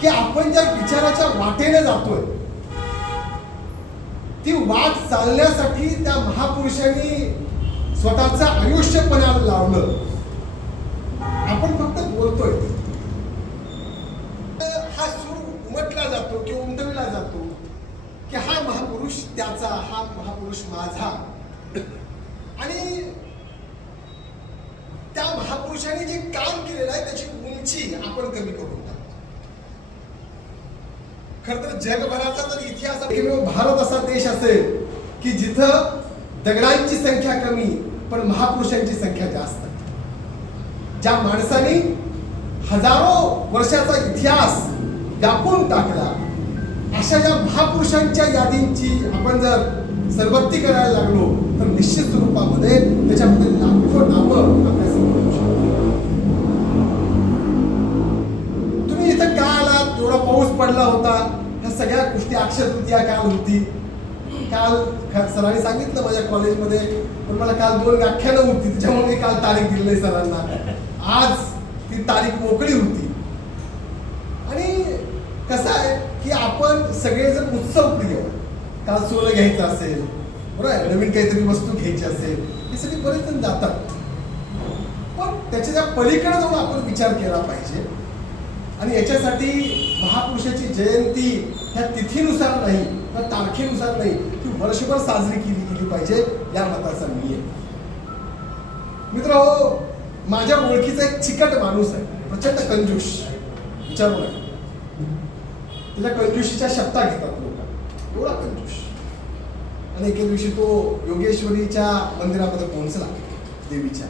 की आपण ज्या विचाराच्या वाटेने जातोय ती वाट चालण्यासाठी त्या महापुरुषांनी स्वतःचं आयुष्य पणाला लावलं. आपण फक्त बोलतोय, हा सूर उमटला जातो किंवा उमटविला जातो की हा महापुरुष त्याचा, हा महापुरुष माझा. आणि त्या महापुरुषांनी जे काम केलेलं आहे त्याची उंची आपण कमी करून टाकतो. खर तर जगभराचा जर इतिहास, भारत असा देश असेल की जिथं दगडांची संख्या कमी पण महापुरुषांची संख्या जास्त. ज्या माणसाने हजारो वर्षाचा इतिहास व्यापून टाकला, अशा या महापुरुषांच्या यादींची आपण जर सरभक्ती करायला लागलो तर निश्चित स्वरूपामध्ये त्याच्यामध्ये लाखो नावं आपल्यासमोर येऊ शकतात. तुम्ही इथं का आलात? एवढा पाऊस पडला होता, ह्या सगळ्या गोष्टी, अक्षय तृतीया काल होती. काल सरांनी सांगितलं माझ्या कॉलेजमध्ये, पण मला काल 2 व्याख्यानं होती, त्याच्यामुळे मी काल तारीख दिली नाही सरांना. आज ती तारीख मोकळी होती. आणि कसं आहे की आपण सगळेजण उत्सव प्रिय, काल सोनं घ्यायचं असेल, बरोबर आहे, नवीन काहीतरी वस्तू घ्यायची असेल, हे सगळे बरेच जण जातात. पण त्याच्या पलीकडे जाऊन आपण विचार केला पाहिजे. आणि याच्यासाठी महापुरुषाची जयंती ह्या तिथीनुसार नाही, त्या तारखेनुसार नाही, ती वर्षभर साजरी केली गेली पाहिजे, या मताचा मी आहे. मित्र, माझ्या ओळखीचा एक चिकट माणूस आहे, प्रचंड कंजूस, विचारू नका. त्याच्या कंजूशीच्या शब्दा घेतात लोक, एवढा कंजूस. आणि एके दिवशी तो योगेश्वरीच्या मंदिरामध्ये पोहोचला, देवीच्या.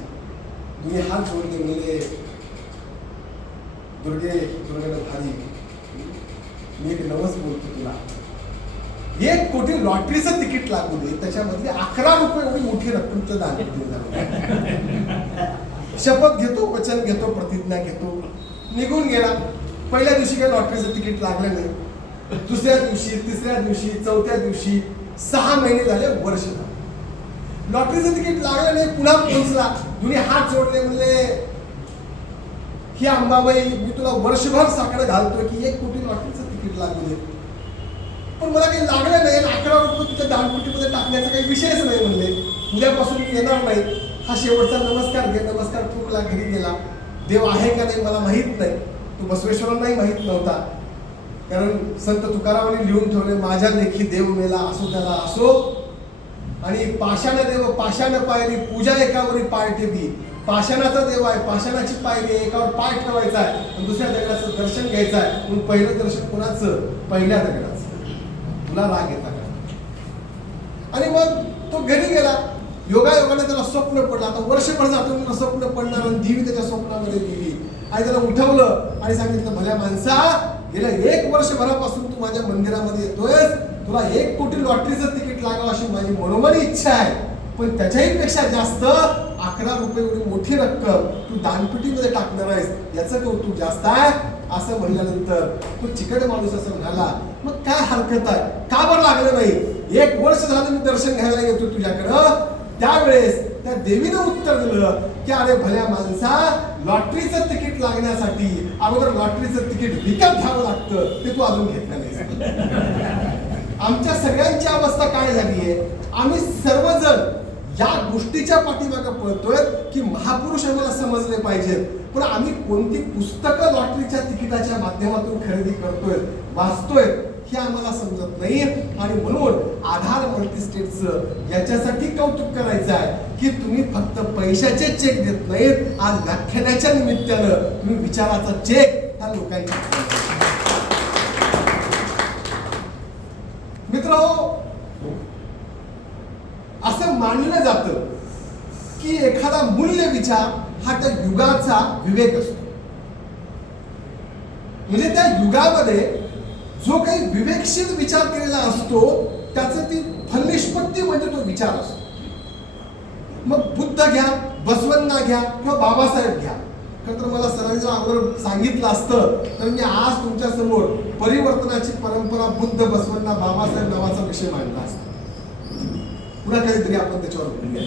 तुम्ही हात जोडले, म्हणजे दुर्गेला भारी, मी एक नवस बोलतो तुला, 1 कोटी लॉटरीचं तिकीट लागू दे, त्याच्यामधली 11 रुपये एवढी मोठी रक्कम तुझं दान करतो. शपथ घेतो, वचन घेतो, प्रतिज्ञा घेतो. निघून गेला. पहिल्या दिवशी काही लॉटरीचं तिकीट लागलं नाही. दुसऱ्या दिवशी, तिसऱ्या दिवशी, चौथ्या दिवशी, 6 महिने झाले, वर्ष झालं, लॉटरीचं तिकीट लागलं नाही. पुन्हा पोहोचला, दोन्ही हात जोडले, म्हणले ही अंबाबाई, मी तुला वर्षभर साकडं घालतोय की 1 कोटी लॉटरीचं तिकीट लागू दे, पण मला काही लागलं नाही. 11 रुपये तुझ्या दानपेटीमध्ये टाकण्याचा काही विषयच नाही. म्हणले उद्यापासून मी येणार नाही. हा शेवटचा नमस्कार घे. नमस्कार ठोकला, घरी गेला. देव आहे का नाही मला माहित नाही, तो बसवेश्वरांनाही माहित नव्हता, कारण संत तुकारामांनी लिहून ठेवले, माझ्या लेखी देव मेला असो त्याला असो. आणि पाषाण देव पाषाण पायरी, पूजा एकावरी पाय ठेवी. पाषाणाचा देव आहे, पाषाणाची पायरी आहे, एकावर पाय ठेवायचा आहे आणि दुसऱ्या दगडाचं दर्शन घ्यायचं आहे. म्हणून पहिलं दर्शन कोणाचं? पहिल्या दगडाचं. तुला राग येता का? आणि मग तो घरी गेला. योगायोगाने त्याला स्वप्न पडलं. आता वर्षभर जातो मला स्वप्न पडणार, आणि देवी त्याच्या स्वप्नामध्ये गेली. आणि त्याला उठवलं आणि सांगितलं, भल्या माणसा, गेल्या 1 वर्षभरापासून तू माझ्या मंदिरामध्ये येतोयस, तुला 1 कोटी लॉटरीचं तिकीट लागावं अशी माझी मनोमनी इच्छा आहे, पण त्याच्याही पेक्षा जास्त 11 रुपये एवढी मोठी रक्कम तू दानपेटीमध्ये टाकणार आहेस, याचं कौतुक जास्त आहे. असं म्हणल्यानंतर तो चिकट माणूस असं म्हणाला, मग काय हरकत आहे, का बरं लागलं नाही? 1 वर्ष झालं मी दर्शन घ्यायला येतो तुझ्याकडं. त्यावेळेस त्या देवीनं उत्तर दिलं की अरे भल्या माणसा, लॉटरीचं तिकीट लागण्यासाठी अगोदर लॉटरीचं तिकीट विकत घ्यावं लागतं, ते तू अजून घेतलं नाही. आमच्या सगळ्यांची अवस्था काय झाली आहे? आम्ही सर्वजण या गोष्टीच्या पाठीमागे पळतोय की महापुरुष आम्हाला समजले पाहिजेत, पण आम्ही कोणती पुस्तकं लॉटरीच्या तिकिटाच्या माध्यमातून खरेदी करतोय, वाचतोय, हे आम्हाला समजत नाही. आणि म्हणून आधार मल्टीस्टेटचं याच्यासाठी कौतुक करायचं आहे की तुम्ही फक्त पैशाचे चेक देत नाहीत, आज व्याख्यानाच्या निमित्तानं तुम्ही विचाराचा चेक ह्या लोकांना. मित्रांनो, असं मानलं जातं की एखादा मूल्य विचार हा त्या युगाचा विवेक असतो. म्हणजे त्या युगामध्ये जो काही विवेकशील विचार केलेला असतो त्याचं ती फलनिष्पत्ती म्हणजे तो विचार असतो. मग बुद्ध घ्या, बसवण्णा घ्या किंवा बाबासाहेब घ्या. खरं तर मला सरांनी जर अगोदर सांगितलं असतं तर मी आज तुमच्या समोर परिवर्तनाची परंपरा, बुद्ध, बसवण्णा, बाबासाहेब नावाचा विषय मांडला असता. पुन्हा काहीतरी आपण त्याच्यावर बोलूया.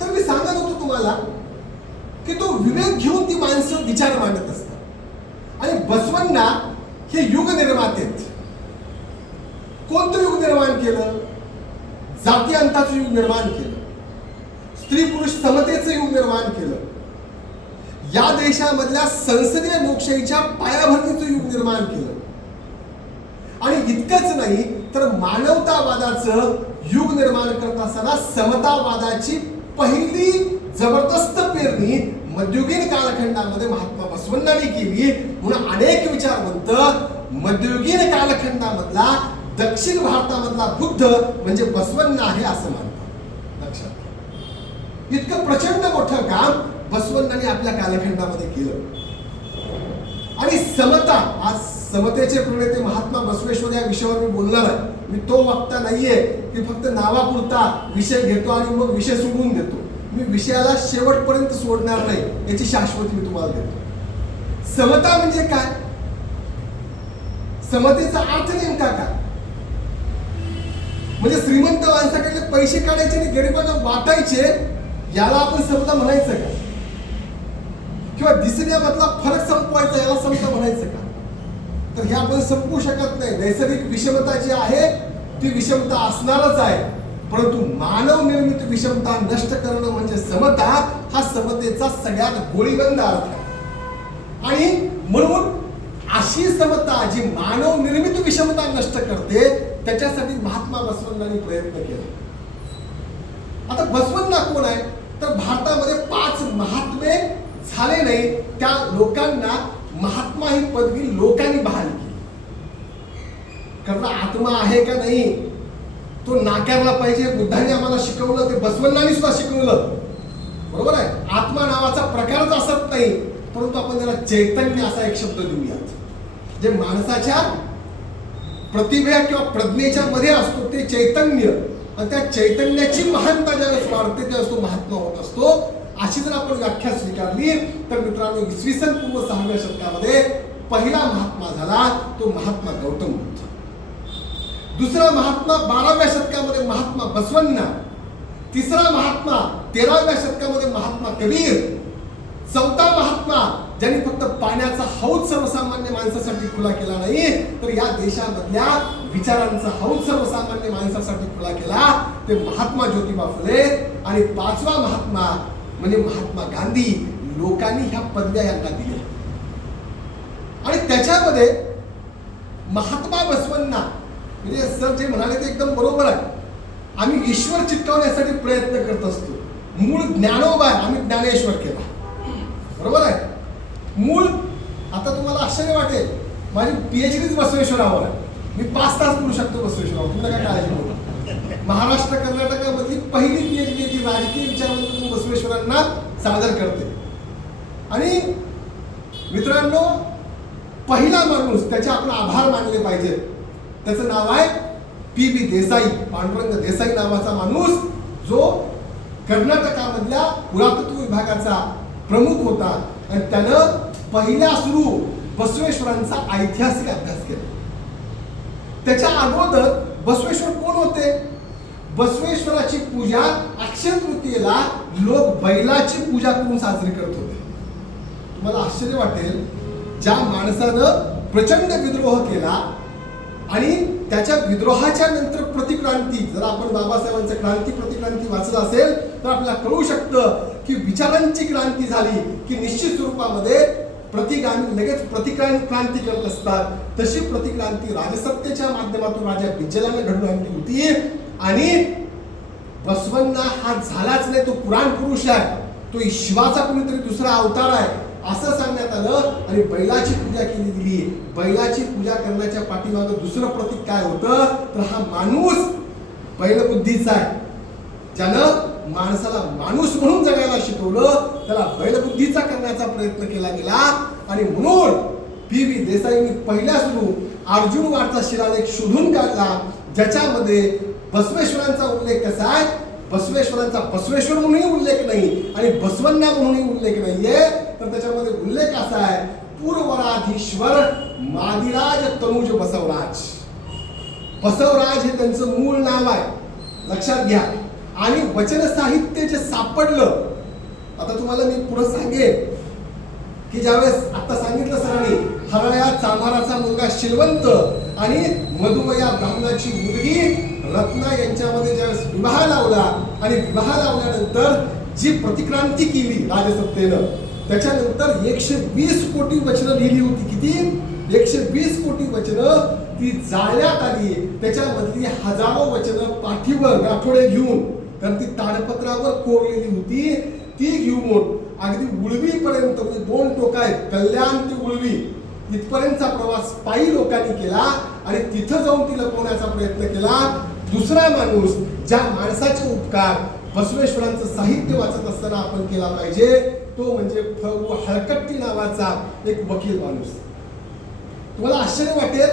तर मी सांगत होतो तुम्हाला की तो विवेक घेऊन ती माणसं विचार मांडत असतात. बसवण्णा हे युग निर्मातेत. कोणतं युग निर्माण केलं? जाती अंताचं युग निर्माण केलं, स्त्री पुरुष समतेचं युग निर्माण केलं, या देशामधल्या संसदीय लोकशाहीच्या पायाभरणीचं युग निर्माण केलं. आणि इतकंच नाही तर मानवतावादाचं युग निर्माण करत असताना समतावादाची पहिली जबरदस्त पेरणी मध्ययुगीन कालखंडामध्ये महात्मा बसवण्णांनी केली. म्हणून अनेक विचारवंत मध्ययुगीन कालखंडामधला दक्षिण भारतामधला बुद्ध म्हणजे बसवण्णा आहे असं मानतात. लक्षात, इतकं प्रचंड मोठं काम बसवण्णांनी आपल्या कालखंडामध्ये केलं. आणि समता, आज समतेचे प्रणेते महात्मा बसवेश्वर या विषयावर मी बोलणार आहे. मी तो वक्ता नाहीये की फक्त नावापुरता विषय घेतो आणि मग विषय सोडून देतो. मी विषयाला शेवटपर्यंत सोडणार नाही, याची शाश्वती मी तुम्हाला देतो. समता म्हणजे काय? समतेचा अर्थ नेमका काय? म्हणजे श्रीमंत माणसाकडे पैसे काढायचे आणि गरिबांना वाटायचे, याला आपण समता म्हणायचं का? किंवा दिसण्यामधला फरक संपवायचा, याला समता म्हणायचं का? तर हे आपण संपवू शकत नाही. नैसर्गिक विषमता जी आहे ती विषमता असणारच आहे, परंतु मानव निर्मित विषमता नष्ट करणं म्हणजे समता. हा समतेचा सगळ्यात गोळीबंद अर्थ आहे. आणि म्हणून अशी समता जी मानव निर्मित विषमता नष्ट करते, त्याच्यासाठी महात्मा बसवण्णांनी प्रयत्न केला. आता बसवण्णा कोण आहे? तर भारतामध्ये 5 महात्मे झाले नाही त्या लोकांना महात्मा ही पदवी लोकांनी बहाल केली. कारण आत्मा आहे का नाही तो नाकारला पाहिजे. बुद्धांनी आम्हाला शिकवलं, ते बसवण्णांनी सुद्धा शिकवलं. बरोबर आहे, आत्मा नावाचा प्रकारच असत नाही, परंतु आपण त्याला चैतन्य असा एक शब्द देऊयात. जे माणसाच्या प्रतिभा किंवा प्रज्ञेच्या मध्ये असतो ते चैतन्य, आणि त्या चैतन्याची महानता ज्यावेळेस वाढते त्यावेळेस तो महात्मा होत असतो. अशी जर आपण व्याख्या स्वीकारली तर मित्रांनो, इसवी सन पूर्व 6व्या शतकामध्ये पहिला महात्मा झाला तो महात्मा गौतम बुद्ध. दुसरा महात्मा 12व्या शतकामध्ये महात्मा बसवण्णा. तिसरा महात्मा 13व्या शतकामध्ये महात्मा कबीर. चौथा महात्मा ज्यांनी फक्त पाण्याचा हौद सर्वसामान्य माणसासाठी खुला केला नाही, तर या देशामधल्या विचारांचा हौद सर्वसामान्य माणसासाठी खुला केला, ते महात्मा ज्योतिबा फुले. आणि 5वा महात्मा म्हणजे महात्मा गांधी. लोकांनी ह्या पदव्या यांना दिल्या. आणि त्याच्यामध्ये महात्मा बसवण्णा म्हणजे सर जे म्हणाले ते एकदम बरोबर आहे. आम्ही ईश्वर चिटकवण्यासाठी प्रयत्न करत असतो. मूळ ज्ञानोबा आहे, आम्ही ज्ञानेश्वर केला. बरोबर आहे. मूळ, आता तुम्हाला आश्चर्य वाटेल, माझी PhDच बसवेश्वरावर आहे. मी 5 तास बोलू शकतो बसवेश्वरावर, तुम्हाला काय काळजी नको. महाराष्ट्र कर्नाटकामधली पहिली PhD जी राजकीय विचारांतून बसवेश्वरांना सादर करते. आणि मित्रांनो, पहिला माणूस त्याचे आपण आभार मानले पाहिजे, त्याचं नाव आहे PB देसाई. पांडुरंग देसाई नावाचा माणूस, जो कर्नाटकामधल्या पुरातत्व विभागाचा प्रमुख होता आणि त्यानं पहिल्या सुरू बसवेश्वरांचा ऐतिहासिक अभ्यास केला. त्याच्या अगोदर बसवेश्वर कोण होते? बसवेश्वराची पूजा अक्षय तृतीयेला लोक बैलाची पूजा करून साजरी करत होते. तुम्हाला आश्चर्य वाटेल, ज्या माणसानं प्रचंड विद्रोह केला आणि त्याच्या विद्रोहाच्या नंतर प्रतिक्रांती, जर आपण बाबासाहेबांचं क्रांती प्रतिक्रांती वाचलं असेल तर आपल्याला कळू शकतं की विचारांची क्रांती झाली की निश्चित स्वरूपामध्ये प्रतिगामी लगेच प्रतिक्रांती करत असतात. तशी प्रतिक्रांती राजसत्तेच्या माध्यमातून राजा बिज्जलाने घडवून आणली होती. आणि बसवण्णा हा झालाच नाही, तो पुराण पुरुष आहे, तो शिवाचा कोणीतरी दुसरा अवतार आहे असं सांगण्यात आलं. आणि बैलाची पूजा केली गेली. बैलाची पूजा करण्याच्या पाठीमागं दुसरं प्रतीक काय होतं, तर हा माणूस बैलबुद्धीचा आहे. ज्यानं माणसाला माणूस म्हणून जगायला शिकवलं, त्याला बैलबुद्धीचा करण्याचा प्रयत्न केला गेला. आणि म्हणून PB देसाईंनी पहिल्या सुरू अर्जुनवाडचा शिलालेख शोधून काढला, ज्याच्यामध्ये बसवेश्वरांचा उल्लेख कसा आहे, बसवेश्वरांचा बसवेश्वर म्हणूनही उल्लेख नाही आणि बसवण्णा म्हणूनही उल्लेख नाहीये, तर त्याच्यामध्ये उल्लेख असा आहे, पूर्वराधीश्वर मादिराज तनुज बसवराज. बसवराज हे त्यांचं मूळ नाव आहे, लक्षात घ्या. आणि वचन साहित्य जे सापडलं, आता तुम्हाला मी पुढे सांगेन की ज्यावेळेस आता सांगितलं सरांनी हरळ्या चांभाराचा मुलगा शिलवंत आणि मधुमया ब्राह्मणाची मुलगी रत्ना यांच्यामध्ये ज्यावेळेस विवाह लावला आणि विवाह लावल्यानंतर जी प्रतिक्रांती केली राजसत्तेनं, त्याच्यानंतर 120 कोटी वचनं लिहिली होती. किती? 120 कोटी वचनं ती जाळण्यात आली. त्याच्यामधली हजारो वचनं पाठीवर गाठोडे घेऊन, कारण ती ताडपत्रावर कोरलेली होती, ती घेऊन अगदी उळवीपर्यंत, म्हणजे 2 टोक आहेत, कल्याण ते उळवी इथपर्यंतचा प्रवास पायी लोकांनी केला आणि तिथं जाऊन ती लपवण्याचा प्रयत्न केला. दुसरा माणूस, ज्या माणसाचे उपकार बसवेश्वरांचं साहित्य वाचत असताना आपण केला पाहिजे, तो म्हणजे फगू हळकट्टी नावाचा एक वकील माणूस. तुम्हाला आश्चर्य वाटेल,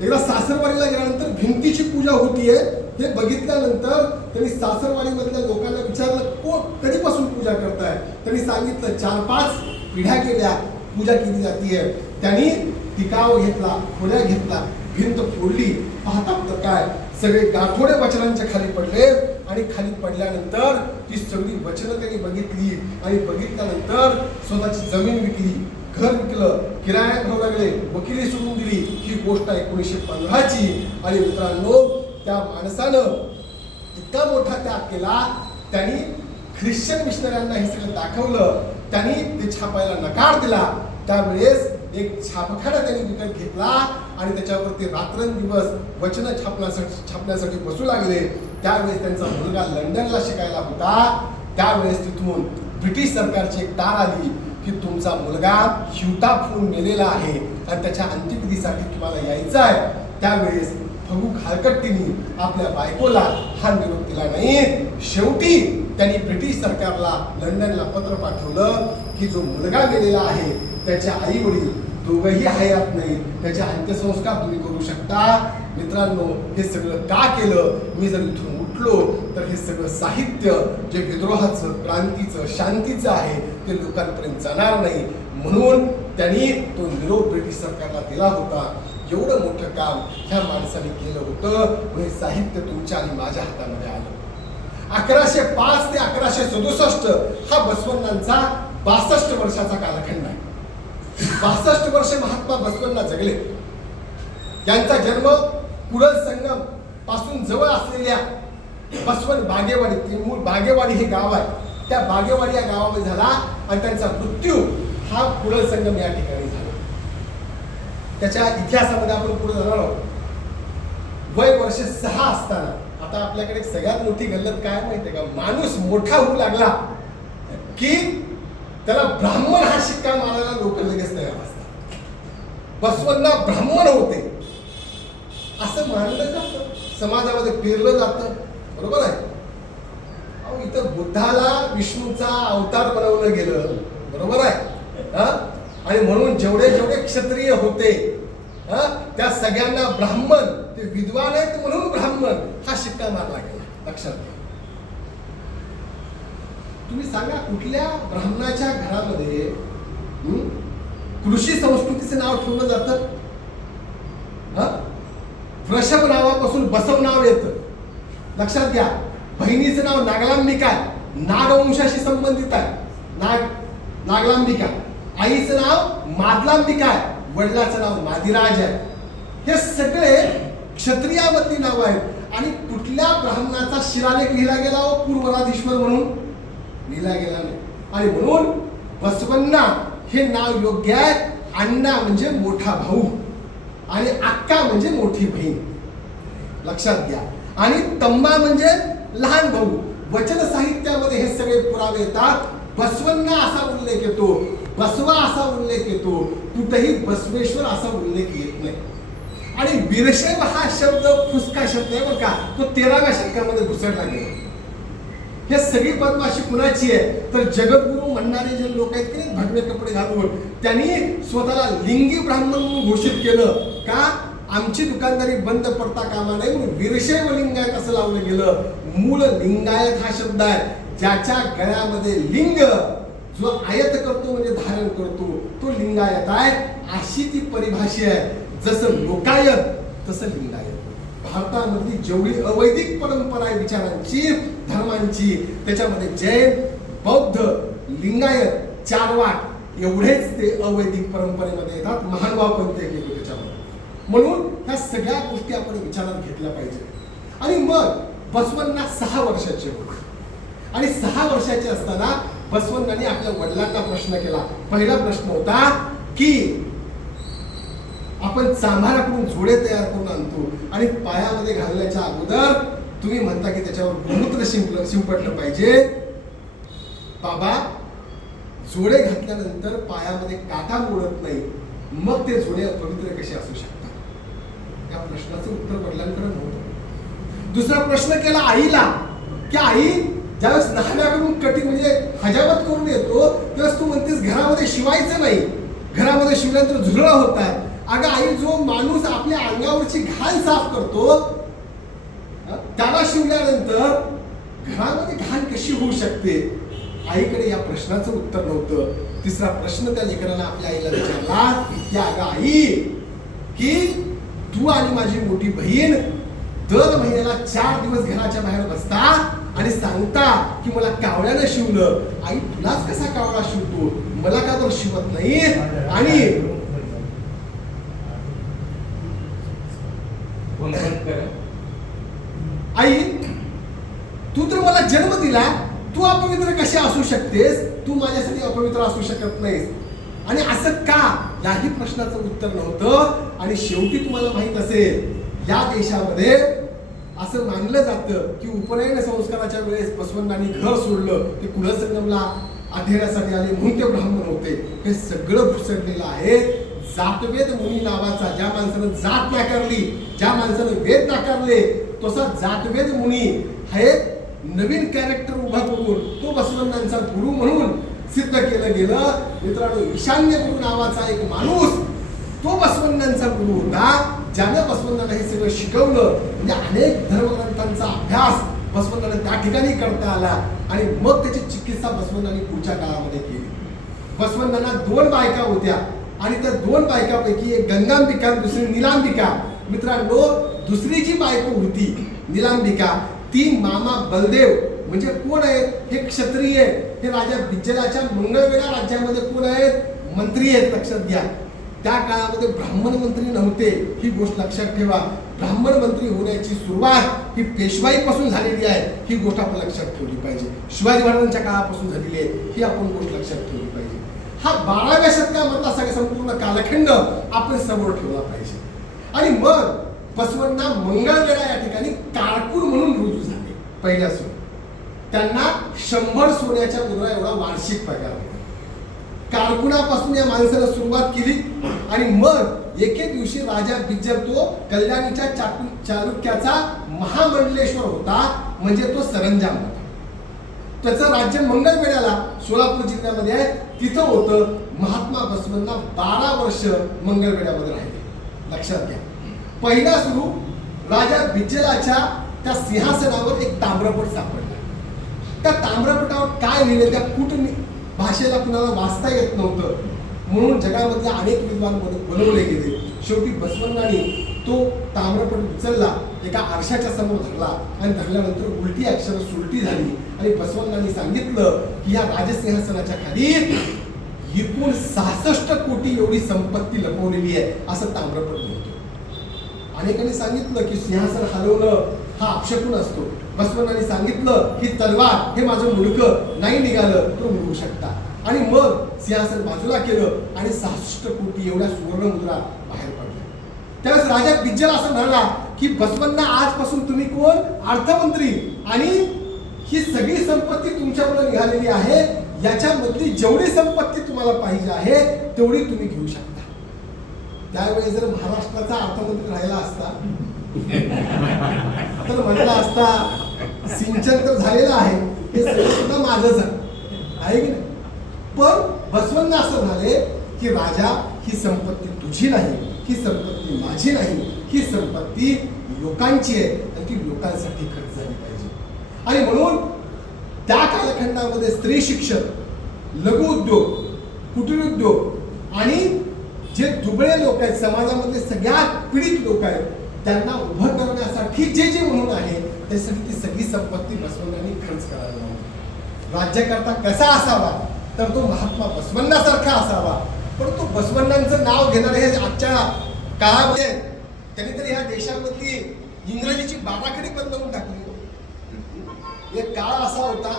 एकदा सासरवाडीला गेल्यानंतर भिंतीची पूजा होतीये हे बघितल्यानंतर त्यांनी सासरवाडीमधल्या लोकांना विचारलं, कधीपासून पूजा करताय? त्यांनी सांगितलं 4-5 पिढ्या गेल्या पूजा केली जातीये. त्यांनी टिकाव घेतला, खोड्या घेतला, भिंत फोडली. पाहता तर काय, सगळे गाठोडे वचनांच्या खाली पडले आणि खाली पडल्यानंतर ती सगळी वचनं त्यांनी बघितली आणि बघितल्यानंतर स्वतःची जमीन विकली, घर विकलं, किराया घ्यावं लागले, वकिली सोडून दिली. ही गोष्ट 1915ची. आणि मित्रांनो, त्या माणसानं इतका मोठा त्याग केला. त्यांनी ख्रिश्चन मिशनऱ्यांना हे सगळं दाखवलं, त्यांनी ते छापायला नकार दिला. त्यावेळेस एक छापखाना त्यांनी विकत घेतला आणि त्याच्यावरती रात्रंदिवस वचनं छापण्यासाठी बसू लागले. त्यावेळेस त्यांचा मुलगा लंडनला शिकायला होता. त्यावेळेस तिथून ब्रिटिश सरकारची एक तार आली की तुमचा मुलगा हिवताप होऊन गेलेला आहे आणि त्याच्या अंत्यविधीसाठी तुम्हाला यायचं आहे. त्यावेळेस फगू खालकट्टीनी आपल्या बायकोला हा निरोप दिला नाही. शेवटी त्यांनी ब्रिटिश सरकारला लंडनला पत्र पाठवलं की जो मुलगा गेलेला आहे त्याच्या आई वडील दोघंही हयात नाही, त्याचे अंत्यसंस्कार तुम्ही करू शकता. मित्रांनो, हे सगळं का केलं? मी जर इथून उठलो तर हे सगळं साहित्य जे विद्रोहाचं, क्रांतीचं, शांतीचं आहे ते लोकांपर्यंत जाणार नाही. म्हणून त्यांनी तो निरोप ब्रिटिश सरकारला दिला होता. एवढं मोठं काम ह्या माणसाने केलं होतं. हे साहित्य तुमच्या आणि माझ्या हातामध्ये आलं. 1105 ते 1167 हा बसवण्णांचा 62 वर्षाचा कालखंड आहे. 62 वर्ष महात्मा बसवण्णा जगले. यांचा जन्म कुडल संगम पासून जवळ असलेल्या बसवण बागेवाडी, ते मूळ बागेवाडी हे गाव आहे, त्या बागेवाडी या गावामध्ये झाला आणि त्यांचा मृत्यू हा कुडल संगम या ठिकाणी झाला. त्याच्या इतिहासामध्ये आपण पुढे जाणार आहोत. वय वर्ष 6 असताना, आता आपल्याकडे सगळ्यात मोठी गल्लत काय माहितीये का? माणूस मोठा होऊ लागला की त्याला ब्राह्मण हा शिक्का मारायला लोक लगेच तयार असतात. बसवण्णा ब्राह्मण होते असं मानलं जातं, समाजामध्ये पेरलं जातं. बरोबर आहे? अहो, इथं बुद्धाला विष्णूचा अवतार बनवलं गेलं. बरोबर आहे? आणि म्हणून जेवढे जेवढे क्षत्रिय होते त्या सगळ्यांना ब्राह्मण, ते विद्वान आहेत म्हणून ब्राह्मण हा शिक्का मारला गेला. लक्षात घ्या. तुम्ही सांगा, कुठल्या ब्राह्मणाच्या घरामध्ये कृषी संस्कृतीचं नाव ठेवलं जातं? वृषभ नावापासून बसव नाव येतं. लक्षात घ्या. बहिणीचं नाव नागलांबिका, नागवंशाशी संबंधित आहे, नागलांबिका. आईचं नाव मादलांबिका आहे, वडिलाचं नाव मादिराज आहे. हे सगळे क्षत्रियामधली नाव आहेत. आणि कुठल्या ब्राह्मणाचा शिलालेख लिहिला गेला हो पूर्वराधीश्वर म्हणून? लिहिला गेला नाही. आणि म्हणून बसवण्णा हे नाव योग्य आहे. अण्णा म्हणजे मोठा भाऊ आणि अक्का म्हणजे मोठी बहीण. लक्षात घ्या. आणि तंबा म्हणजे लहान भाऊ. वचन साहित्यामध्ये हे सगळे पुरावे येतात. बसवण्णा असा उल्लेख येतो, बसवा असा उल्लेख येतो, कुठेही बसवेश्वर असा उल्लेख येत नाही. आणि वीरशैव हा शब्द फुसका शब्द आहे बरं का, तो 13व्या शतकामध्ये घुसळला गेला. हे सगळी बदमाशी कुणाची आहे? तर जगद्गुरु म्हणणारे जे लोक आहेत की भगवे कपडे घालून त्यांनी स्वतःला लिंगी ब्राह्मण म्हणून घोषित केलं. का? आमची दुकानदारी बंद पडता कामा नये म्हणून वीरशैव लिंगायत असं लावलं गेलं. मूळ लिंगायत हा शब्द आहे, ज्याच्या गळ्यामध्ये लिंग जो आयत करतो म्हणजे धारण करतो तो लिंगायत आहे. अशी ती परिभाषा आहे. जसं लोकायत तसं लिंगायत. भारतामधली जेवढी अवैदिक परंपरा आहे विचारांची, धर्मांची, त्याच्यामध्ये जैन, बौद्ध, लिंगायत, चारवाक एवढेच ते अवैदिक परंपरेमध्ये येतात, महानुभाव पंथ एक येतो त्याच्यामध्ये. म्हणून ह्या सगळ्या गोष्टी आपण विचारात घेतल्या पाहिजे. आणि मग बसवण्णा 6 वर्षाचे होते आणि 6 वर्षाचे असताना बसवण्णांनी आपल्या वडिलांना प्रश्न केला. पहिला प्रश्न होता की आपण चांभाराकडून जोडे तयार करून आणतो आणि पायामध्ये घालण्याच्या अगोदर तुम्ही म्हणता की त्याच्यावर गोमूत्र शिंपडलं पाहिजे. बाबा, जोडे घातल्यानंतर पायामध्ये काटा मोडत नाही, मग ते जोडे अपवित्र कसे असू शकतात? या प्रश्नाचं उत्तर वडिलांकडे नव्हतं. दुसरा प्रश्न केला आईला की आई, ज्यावेळेस नाहव्याकडून कटी म्हणजे हजामत करून येतो त्यावेळेस तू म्हणतेस घरामध्ये शिवायचं नाही, घरामध्ये शिवल्यानंतर झुरळ होतात. अगं आई, जो माणूस आपल्या अंगावरची घाण साफ करतो त्याला शिवल्यानंतर घरामध्ये घाण कशी होऊ शकते? आईकडे या प्रश्नाचं उत्तर नव्हतं. तिसरा प्रश्न त्या लेकरानं आपल्या आईला विचारला की अगं आई, की तू आणि माझी मोठी बहीण दर महिन्याला 4 दिवस घराच्या बाहेर बसता आणि सांगता की मला कावळ्यानं शिवलं. आई, तुलाच कसा कावळा शिवतो, मला का बरं शिवत नाही? आणि आई, तू तर मला जन्म दिला, तू अपवित्र कशी असू शकतेस? तू माझ्यासाठी अपवित्र असू शकत नाहीस. आणि असं का? याही प्रश्नाचं उत्तर नव्हतं. आणि शेवटी तुम्हाला माहित असेल, या देशामध्ये असं मानलं जातं की उपनयन संस्काराच्या वेळेस बसवण्णांनी घर सोडलं, ते कुलसंगमला अध्ययनासाठी आले म्हणून ते ब्राह्मण होते. हे सगळं घुसडलेलं आहे. जातवेद मुनी नावाचा, ज्या माणसानं जात नाकारली, ज्या माणसानं वेद नाकारले, तसा जातवेद मुनी हे नवीन कॅरेक्टर उभा करून तो बसवण्णांचा गुरु म्हणून सिद्ध केलं गेलं. मित्रांनो, ईशान्य गुरु नावाचा एक माणूस तो बसवण्णांचा गुरु होता, ज्यानं बसवण्णांना हे सगळं शिकवलं. म्हणजे अनेक धर्मग्रंथांचा अभ्यास बसवण्णांना त्या ठिकाणी करता आला आणि मग त्याची चिकित्सा बसवण्णांनी पुढच्या काळामध्ये केली. बसवण्णांना 2 बायका होत्या आणि त्या 2 बायकापैकी एक गंगांबिका, दुसरी निलांबिका. मित्रांनो, दुसरी जी बायको होती निलांबिका, ती मामा बलदेव म्हणजे कोण आहेत? हे क्षत्रिय, हे राजा बिज्जलाच्या मंगळवेढा राज्यामध्ये कोण आहेत? मंत्री आहेत. लक्षात घ्या, त्या काळामध्ये ब्राह्मण मंत्री नव्हते, ही गोष्ट लक्षात ठेवा. ब्राह्मण मंत्री होण्याची सुरुवात ही पेशवाईपासून झालेली आहे, ही गोष्ट आपण लक्षात ठेवली पाहिजे. शिवाजी महाराजांच्या काळापासून झालेली आहे, ही आपण गोष्ट लक्षात ठेवली पाहिजे. हा 12व्या शतकामधला सगळा संपूर्ण कालखंड आपण समोर ठेवला पाहिजे. आणि मग बसवण्णा मंगळवेढा या ठिकाणी कारकून म्हणून रुजू झाले. पहिल्या सुरू त्यांना 100 सोन्याच्या मुद्रा एवढा वार्षिक पगार होता. कारकुनापासून या माणसाला सुरुवात केली आणि मग एके दिवशी राजा बिज्जल, तो कल्याणीच्या चालुक्याचा महामंडलेश्वर होता, म्हणजे तो सरंजाम होता. त्याचं राज्य मंगळवेढ्याला सोलापूर जिल्ह्यामध्ये आहे, तिथं होतं. महात्मा बसवण्णा 12 वर्ष मंगळवेढ्यामध्ये राहिले. लक्षात घ्या, पहिला सुरू राजा बिज्जलाच्या त्या सिंहासनावर एक ताम्रपट सापडला. त्या ताम्रपटावर काय लिहिलं, त्या भाषेला कुणाला वाचता येत नव्हतं, म्हणून जगामधले अनेक विद्वान बनवले गेले. शेवटी बसवण्णांनी तो ताम्रपट उचलला, एका आरशाच्या समोर धरला आणि धरल्यानंतर उलटी अक्षर सुलटी झाली आणि बसवण्णांनी सांगितलं की या राजसिंहासनाच्या खाली एकूण 66 कोटी एवढी संपत्ती लपवलेली आहे, असं ताम्रपट म्हणतो. अनेकांनी सांगितलं की सिंहासन हलवणं हा अपशकुन असतो. बसवण्णांनी सांगितलं की तलवार हे माझं मुडकं नाही निघालं तर उडवू शकता. आणि मग सिंहासन बाजूला केलं आणि 66 कोटी एवढ्या सुवर्णमुद्रा बाहेर पडल्या. त्यावेळेस राजा बिज्जल असं म्हणाला की बसवण्णा, आजपासून तुम्ही कोण? अर्थमंत्री, आणि ही सगळी संपत्ती तुमच्याकडे निघालेली आहे, याच्यामधली जेवढी संपत्ती तुम्हाला पाहिजे आहे तेवढी तुम्ही घेऊ शकता. त्यावेळी जर महाराष्ट्राचा अर्थमंत्री राहिला असता तर म्हटला असता, सिंचन तर झालेलं आहे, हे सगळं सुद्धा माझंच आहे की नाही. पण बसवण्णा असं म्हणाले की राजा, ही संपत्ती तुझी नाही, ही संपत्ती माझी नाही, ही संपत्ती लोकांची आहे आणि ती लोकांसाठी खर्च झाली पाहिजे. आणि म्हणून त्या कालखंडामध्ये स्त्री शिक्षण, लघु उद्योग, कुटीर उद्योग आणि जे दुबळे लोक आहेत, समाजामधले सगळ्यात पीडित लोक आहेत, त्यांना उभं करण्यासाठी जे जे म्हणून आहे त्यासाठी ती सगळी संपत्ती बसवण्णांनी खर्च करायला हवी. राज्यकर्ता कसा असावा तर तो महात्मा बसवण्णासारखा असावा. परंतु बसवण्णांचं नाव घेणारे हे आजच्या काळामध्ये त्यांनी तरी ह्या देशामधली इंग्रजीची बाराखडी बदलवून टाकली. एक काळ असा होता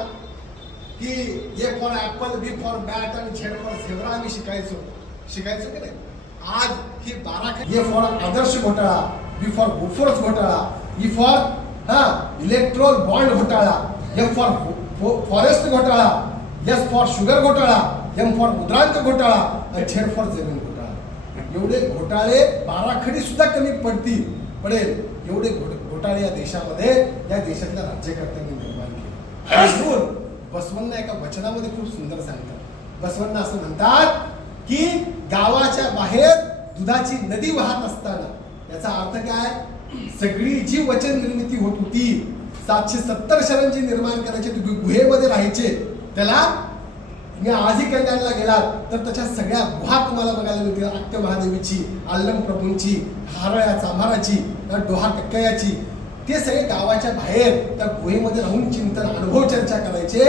की A for apple, B for bat आणि झेड फॉर झेब्रा आम्ही शिकायचो की नाही. आज ही बाराखडी ए फॉर आदर्श घोटाळा, बी फॉर बोफोर्स घोटाळा, ई फॉर इलेक्ट्रोल बॉन्ड घोटाळा, एफ फॉर फॉरेस्ट घोटाळा, एस फॉर शुगर घोटाळा, एम फॉर मुद्रांक घोटाळा आणि झेड फॉर जमीन घोटाळा. एवढे घोटाळे बाराखडी सुद्धा कमी पडेल एवढे घोटाळे या देशामध्ये या देशातल्या राज्यकर्त्यांनी निर्माण केले. बसवण्णा एका वचनामध्ये खूप सुंदर सांगतात. बसवण्णा असं म्हणतात की गावाच्या बाहेर दुधाची नदी वाहत असताना, याचा अर्थ काय, सगळी जी वचन निर्मिती होत होती 770 शरण जी निर्माण करायचे, तुम्ही गुहेमध्ये राहायचे, त्याला तुम्ही आजही कल्याणला गेलात तर त्याच्या सगळ्या गुहा तुम्हाला बघायला मिळतील. आत्य महादेवीची, आल्लम प्रभूंची, हारळ्या चांभाराची, डोहा कक्कयाची. ते सगळे गावाच्या बाहेर त्या गुहेमध्ये राहून चिंतन, अनुभव चर्चा करायचे.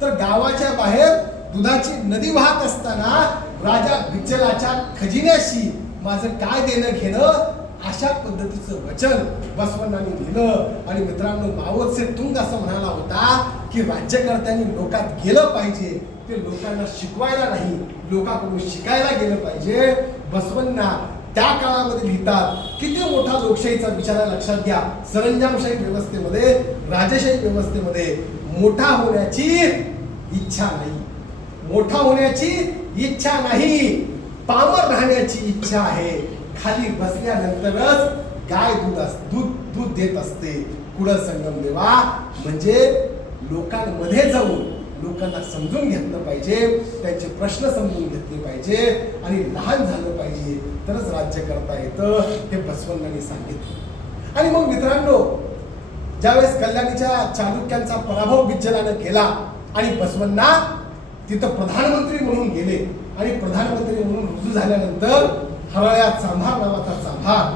तर गावाच्या बाहेर दुधाची नदी वाहत असताना राजा बिचलाच्या खजिन्याशी माझं काय देणं घेणं, अशा पद्धतीचं वचन बसवण्णांनी दिलं. आणि मित्रांनो, माओ त्से तुंग असं म्हणाला होता की राज्यकर्त्यांनी लोकात गेलं पाहिजे, ते लोकांना शिकवायला नाही, लोकांकडून शिकायला गेलं पाहिजे. बसवण्णा त्या काळामध्ये लिहितात, किती मोठा लोकशाहीचा विचार आहे लक्षात घ्या. सरंजामशाही व्यवस्थेमध्ये, राजशाही व्यवस्थेमध्ये मोठा होण्याची इच्छा नाही, मोठा होण्याची इच्छा नाही, पामर राहण्याची इच्छा आहे. खाली बसल्यानंतरच गाय दूध देत असते. कुळ संगम देवा म्हणजे लोकांमध्ये जाऊन लोकांना समजून घेतलं पाहिजे, त्यांचे प्रश्न समजून घेतले पाहिजे आणि लहान झालं पाहिजे, तरच राज्य करता येतं, हे बसवण्णांनी सांगितलं. आणि मग मित्रांनो, ज्यावेळेस कल्याणीच्या चालुक्यांचा पराभव बिज्जलानं केला आणि बसवण्णा तिथं प्रधानमंत्री म्हणून गेले आणि प्रधानमंत्री म्हणून रुजू झाल्यानंतर हरळ्या चांभार नावाचा चांभार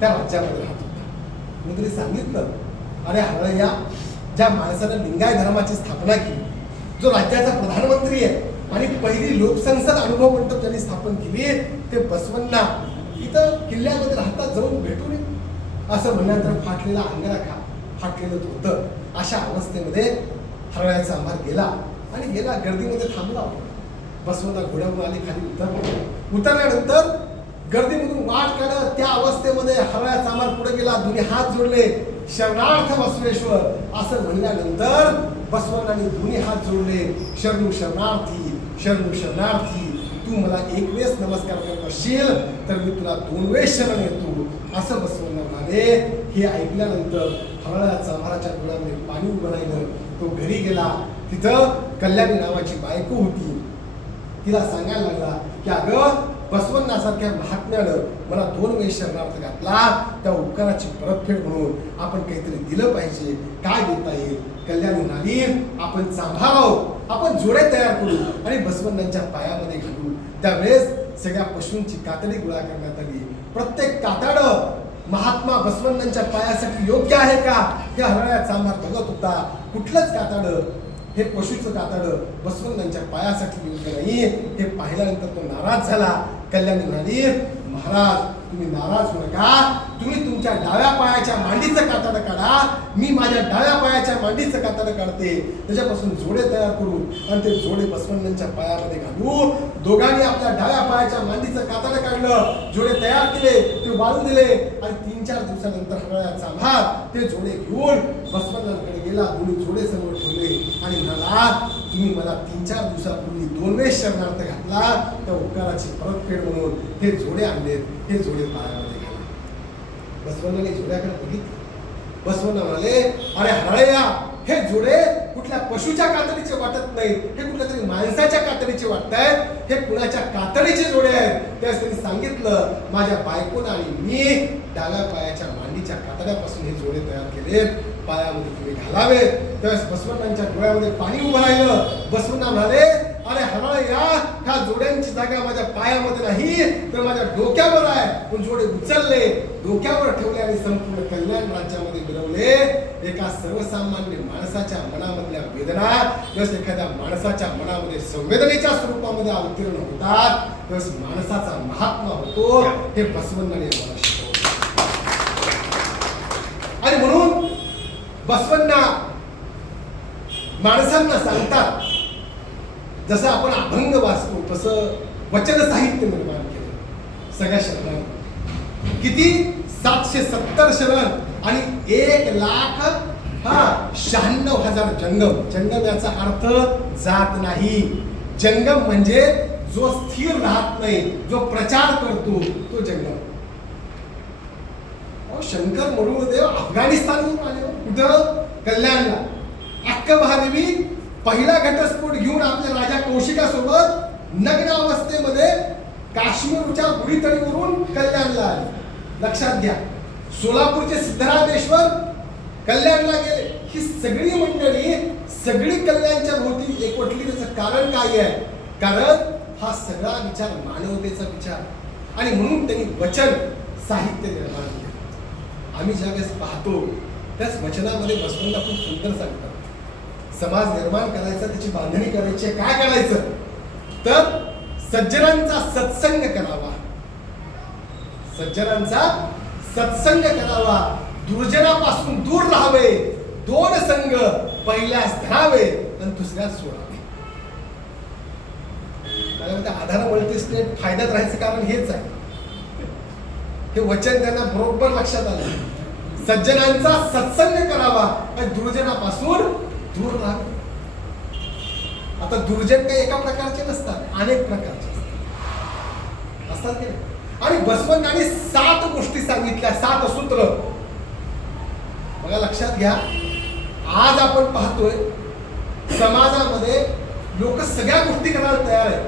त्या राज्यामध्ये राहत होता. मी तरी सांगितलं, अरे हरळ्या ज्या माणसानं लिंगायत धर्माची स्थापना केली, जो राज्याचा प्रधानमंत्री आहे आणि पहिली लोकसंसद अनुभव मंडप त्यांनी स्थापन केली, ते बसवण्णा इथं किल्ल्यामध्ये राहतात, जाऊन भेटून असं म्हणल्यानंतर फाटलेला अंगराखा, फाटलेलं होतं. अशा अवस्थेमध्ये हरळ्याचा चांभार गेला आणि गेला गर्दीमध्ये थांबला. बसवण्णा घोड्यावरून आली, खाली उतरल्यानंतर गर्दीमधून वाट काढत त्या अवस्थेमध्ये हरळ्या चांभार पुढे गेला, दोन्ही हात जोडले, शरणार्थ बसवेश्वर असं म्हणल्यानंतर बसवण्णांनी दोन्ही हात जोडले, शरणू शरणार्थी, शरणू शरणार्थी, तू मला एक वेळेस नमस्कार करत असशील तर मी तुला 2 वेळेस शरण येतो, असं बसवण्णा म्हणाले. हे ऐकल्यानंतर हरळ्या चांभाराच्या डोळ्यामध्ये पाणी उभं राहिलं. तो घरी गेला. तिथं कल्याणी नावाची बायको होती. तिला सांगायला लागला की अगं, बसवण्णासारख्या महात्म्यानं मला 2 वेळेस शरणार्थ घातला, त्या उपकाराची परतफेड म्हणून आपण काहीतरी दिलं पाहिजे. काय देता येईल? कल्याणी म्हणाली, आपण चांभार आहोत, आपण जोडे तयार करू आणि बसवण्णांच्या पायामध्ये घालू. त्यावेळेस सगळ्या पशूंची कातडी गोळा करण्यात आली. प्रत्येक कातडं महात्मा बसवण्णांच्या पायासाठी योग्य आहे का हे हरळ्या चांभार बघत होता. कुठलंच कातडं, हे पशुचं कातडं बसवण्णांच्या पायासाठी योग्य नाही हे पाहिल्यानंतर तो नाराज झाला. कल्याणी म्हणाली, महाराज तुम्ही नाराज होऊ नका, तुम्ही तुमच्या डाव्या पायाच्या मांडीचं कातडं काढा, मी माझ्या डाव्या पायाच्या मांडीचं कातडं काढते, त्याच्यापासून जोडे तयार करू आणि ते जोडे बसवण्णांच्या पायामध्ये घालू. दोघांनी आपल्या डाव्या पायाच्या मांडीचं कातडं काढलं, जोडे तयार केले, ते वाळू दिले आणि 3-4 दिवसानंतर हरळ्या चांभार ते जोडे घेऊन बसवण्णांकडे गेला. दोन्ही जोडे समोर ठेवले आणि म्हणाला, तुम्ही मला 3-4 दिवसापूर्वी 2 वेळेस शरणार्थ घातला, त्या उपकाराची परतफेड म्हणून हे जोडे आणलेत, हे जोडे पायामध्ये घाला. बसवण्णाने जोड्याकडे बघितलं. बसवण्णा म्हणाले, अरे हरळ्या, हे जोडे कुठल्या पशुच्या कातडीचे वाटत नाहीत, हे कुठल्या तरी माणसाच्या कातडीचे वाटत आहेत, हे कुणाच्या कातडीचे जोडे आहेत. त्यावेळेस त्यांनी सांगितलं, माझ्या बायकोनं आणि मी डाव्या पायाच्या मांडीच्या कातड्यापासून हे जोडे तयार केलेत, पायामध्ये तुम्ही घालावेत. त्यावेळेस बसवण्णांच्या डोळ्यामध्ये पाणी उभं राहिलं. बसवण्णा म्हणाले, अरे हरळ या, ह्या जोड्यांची जागा माझ्या पायामध्ये नाही तर माझ्या डोक्यावर आहे. पण जोडे उचलले, डोक्यावर ठेवले आणि संपूर्ण कल्याण राज्यामध्ये मिळवले. एका सर्वसामान्य माणसाच्या मनामधल्या वेदना जस एखाद्या माणसाच्या मनामध्ये संवेदनेच्या स्वरूपामध्ये अवतीर्ण होतात, तस माणसाचा महात्मा होतो. हे बसवण्णाने आम्हाला शिकवलं. आणि म्हणून बसवण्णा माणसांना सांगतात, जसं आपण अभंग वाचतो तसं वचन साहित्य निर्माण केलं सगळ्या शरणांनी. किती 770 शरण आणि 1,96,000 जंगम. जंगम याचा अर्थ जात नाही. जंगम म्हणजे जो स्थिर राहत नाही, जो प्रचार करतो तो जंगम. शंकर मरुदेव अफगाणिस्तानहून आले, कुठं? कल्याणला. अक्का महादेवी पहिला घटस्फोट घेऊन आपल्या राजा कौशिकासोबत नग्न अवस्थेमध्ये काश्मीरच्या बुडीतळीवरून कल्याणला आले. लक्षात घ्या, सोलापूरचे सिद्धरामेश्वर कल्याणला गेले. ही सगळी मंडळी सगळी कल्याणच्या भोवती एकवटली. त्याचं कारण काय आहे? कारण हा सगळा विचार मानवतेचा विचार. आणि म्हणून त्यांनी वचन साहित्य निर्माण केलं. आम्ही ज्यावेळेस पाहतो त्याच वचनामध्ये बसवण्णा खूप सुंदर सांगतात. समाज निर्माण करायचा, त्याची बांधणी करायची. काय करायचं? तर सज्जनांचा सत्संग करावा, सज्जनांचा सत्संग करावा, दुर्जनापासून दूर राहावे, दोन संघ पहिल्यास धरावे आणि दुसऱ्यास सोडावे. मला म्हणते आधार मल्टीस्टेट फायद्यात राहायचं कारण हेच आहे. हे वचन त्यांना बरोबर लक्षात आलं. सज्जनांचा सत्संग करावा आणि दुर्जनापासून दूर राहावे. आता दुर्जन काही एका प्रकारचे नसतात, अनेक प्रकारचे असतात की नाही? आणि बसवण्णांनी 7 गोष्टी सांगितल्या, 7 सूत्र. बघा लक्षात घ्या, आज आपण पाहतोय समाजामध्ये लोक सगळ्या गोष्टी करायला तयार आहेत,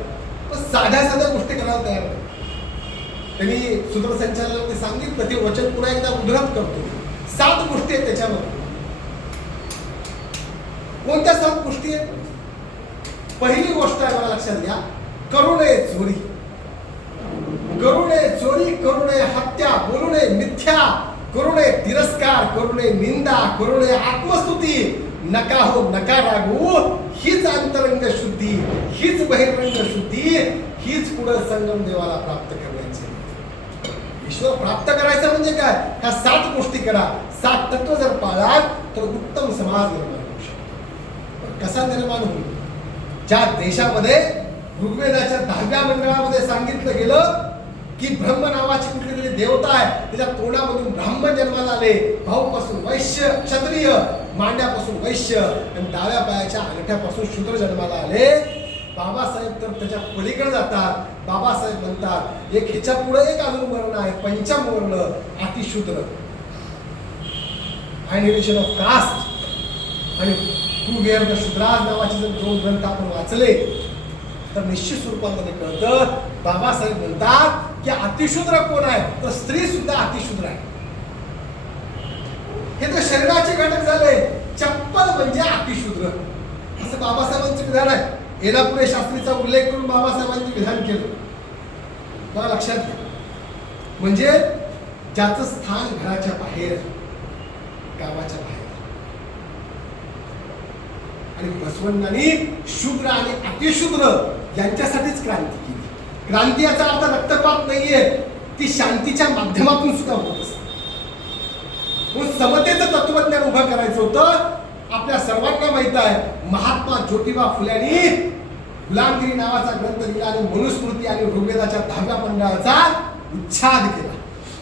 पण साध्या साध्या गोष्टी करायला तयार आहेत. त्यांनी सूत्रसंचालनाने सांगितलं, ते वचन पुन्हा एकदा उद्धृत करतो. 7 गोष्टी आहेत त्याच्यामध्ये. कोणत्या 7 गोष्टी आहेत? पहिली गोष्ट आहे, मला लक्षात घ्या, करू नये चोरी. करू नये चोरी, करू नये हत्या, बोलू नये मिथ्या, करू नये तिरस्कार, करू नये निंदा, करू नये आत्मस्तुती, नका हो नका रागू. हीच अंतरंग शुद्धी, हीच बहिरंग शुद्धी, हीच पुढे संगम देवाला प्राप्त करण्याची. ईश्वर प्राप्त करायचं म्हणजे काय? ह्या 7 गोष्टी करा. 7 तत्व जर पाळाल तर उत्तम समाज निर्माण होऊ शकतो. कसा निर्माण होईल? ज्या देशामध्ये ऋग्वेदाच्या 10व्या मंडळामध्ये सांगितलं गेलं की ब्रह्म नावाची कुठली तरी देवता आहे, त्याच्या तोंडामधून ब्राह्मण जन्माला आले, भाऊपासून वैश्य क्षत्रिय, मांड्यापासून वैश्य आणि डाव्या पायाच्या अंगठ्यापासून शूद्र जन्माला आले. बाबासाहेब तर त्याच्या पलीकडे जातात. बाबासाहेब म्हणतात एक ह्याच्या पुढे एक अजून वर्ण आहे, पंचम वर्ण, अतिशूद्र, अॅनिमेशन ऑफ कास्ट. आणि हू वेअर द शूद्राज नावाचे जर 2 ग्रंथ आपण वाचले तर निश्चित स्वरूपामध्ये कळतं. बाबासाहेब म्हणतात की अतिशूद्र कोण आहे? तर स्त्री सुद्धा अतिशूद्र आहे. हे तर शरीराचे घटक झाले. चप्पल म्हणजे अतिशूद्र, असं बाबासाहेबांचं विधान आहे. एलापुरे शास्त्रीचा उल्लेख करून बाबासाहेबांनी विधान केलं. मला लक्षात घ्या, म्हणजे ज्याचं स्थान घराच्या बाहेर, गावाच्या बाहेर. आणि बसवण्णांनी शूद्र आणि अतिशूद्र यांच्यासाठीच क्रांती केली. क्रांती याचा अर्थ रक्तपात नाहीये, ती शांतीच्या माध्यमातून सुद्धा होत असते. समतेचं तत्वज्ञान उभं करायचं होतं. आपल्या सर्वांना माहित आहे, महात्मा ज्योतिबा फुल्यांनी गुलामगिरी नावाचा ग्रंथ लिहिला आणि मनुस्मृती आणि ऋग्वेदाच्या 10व्या मंडळाचा उच्छाद केला.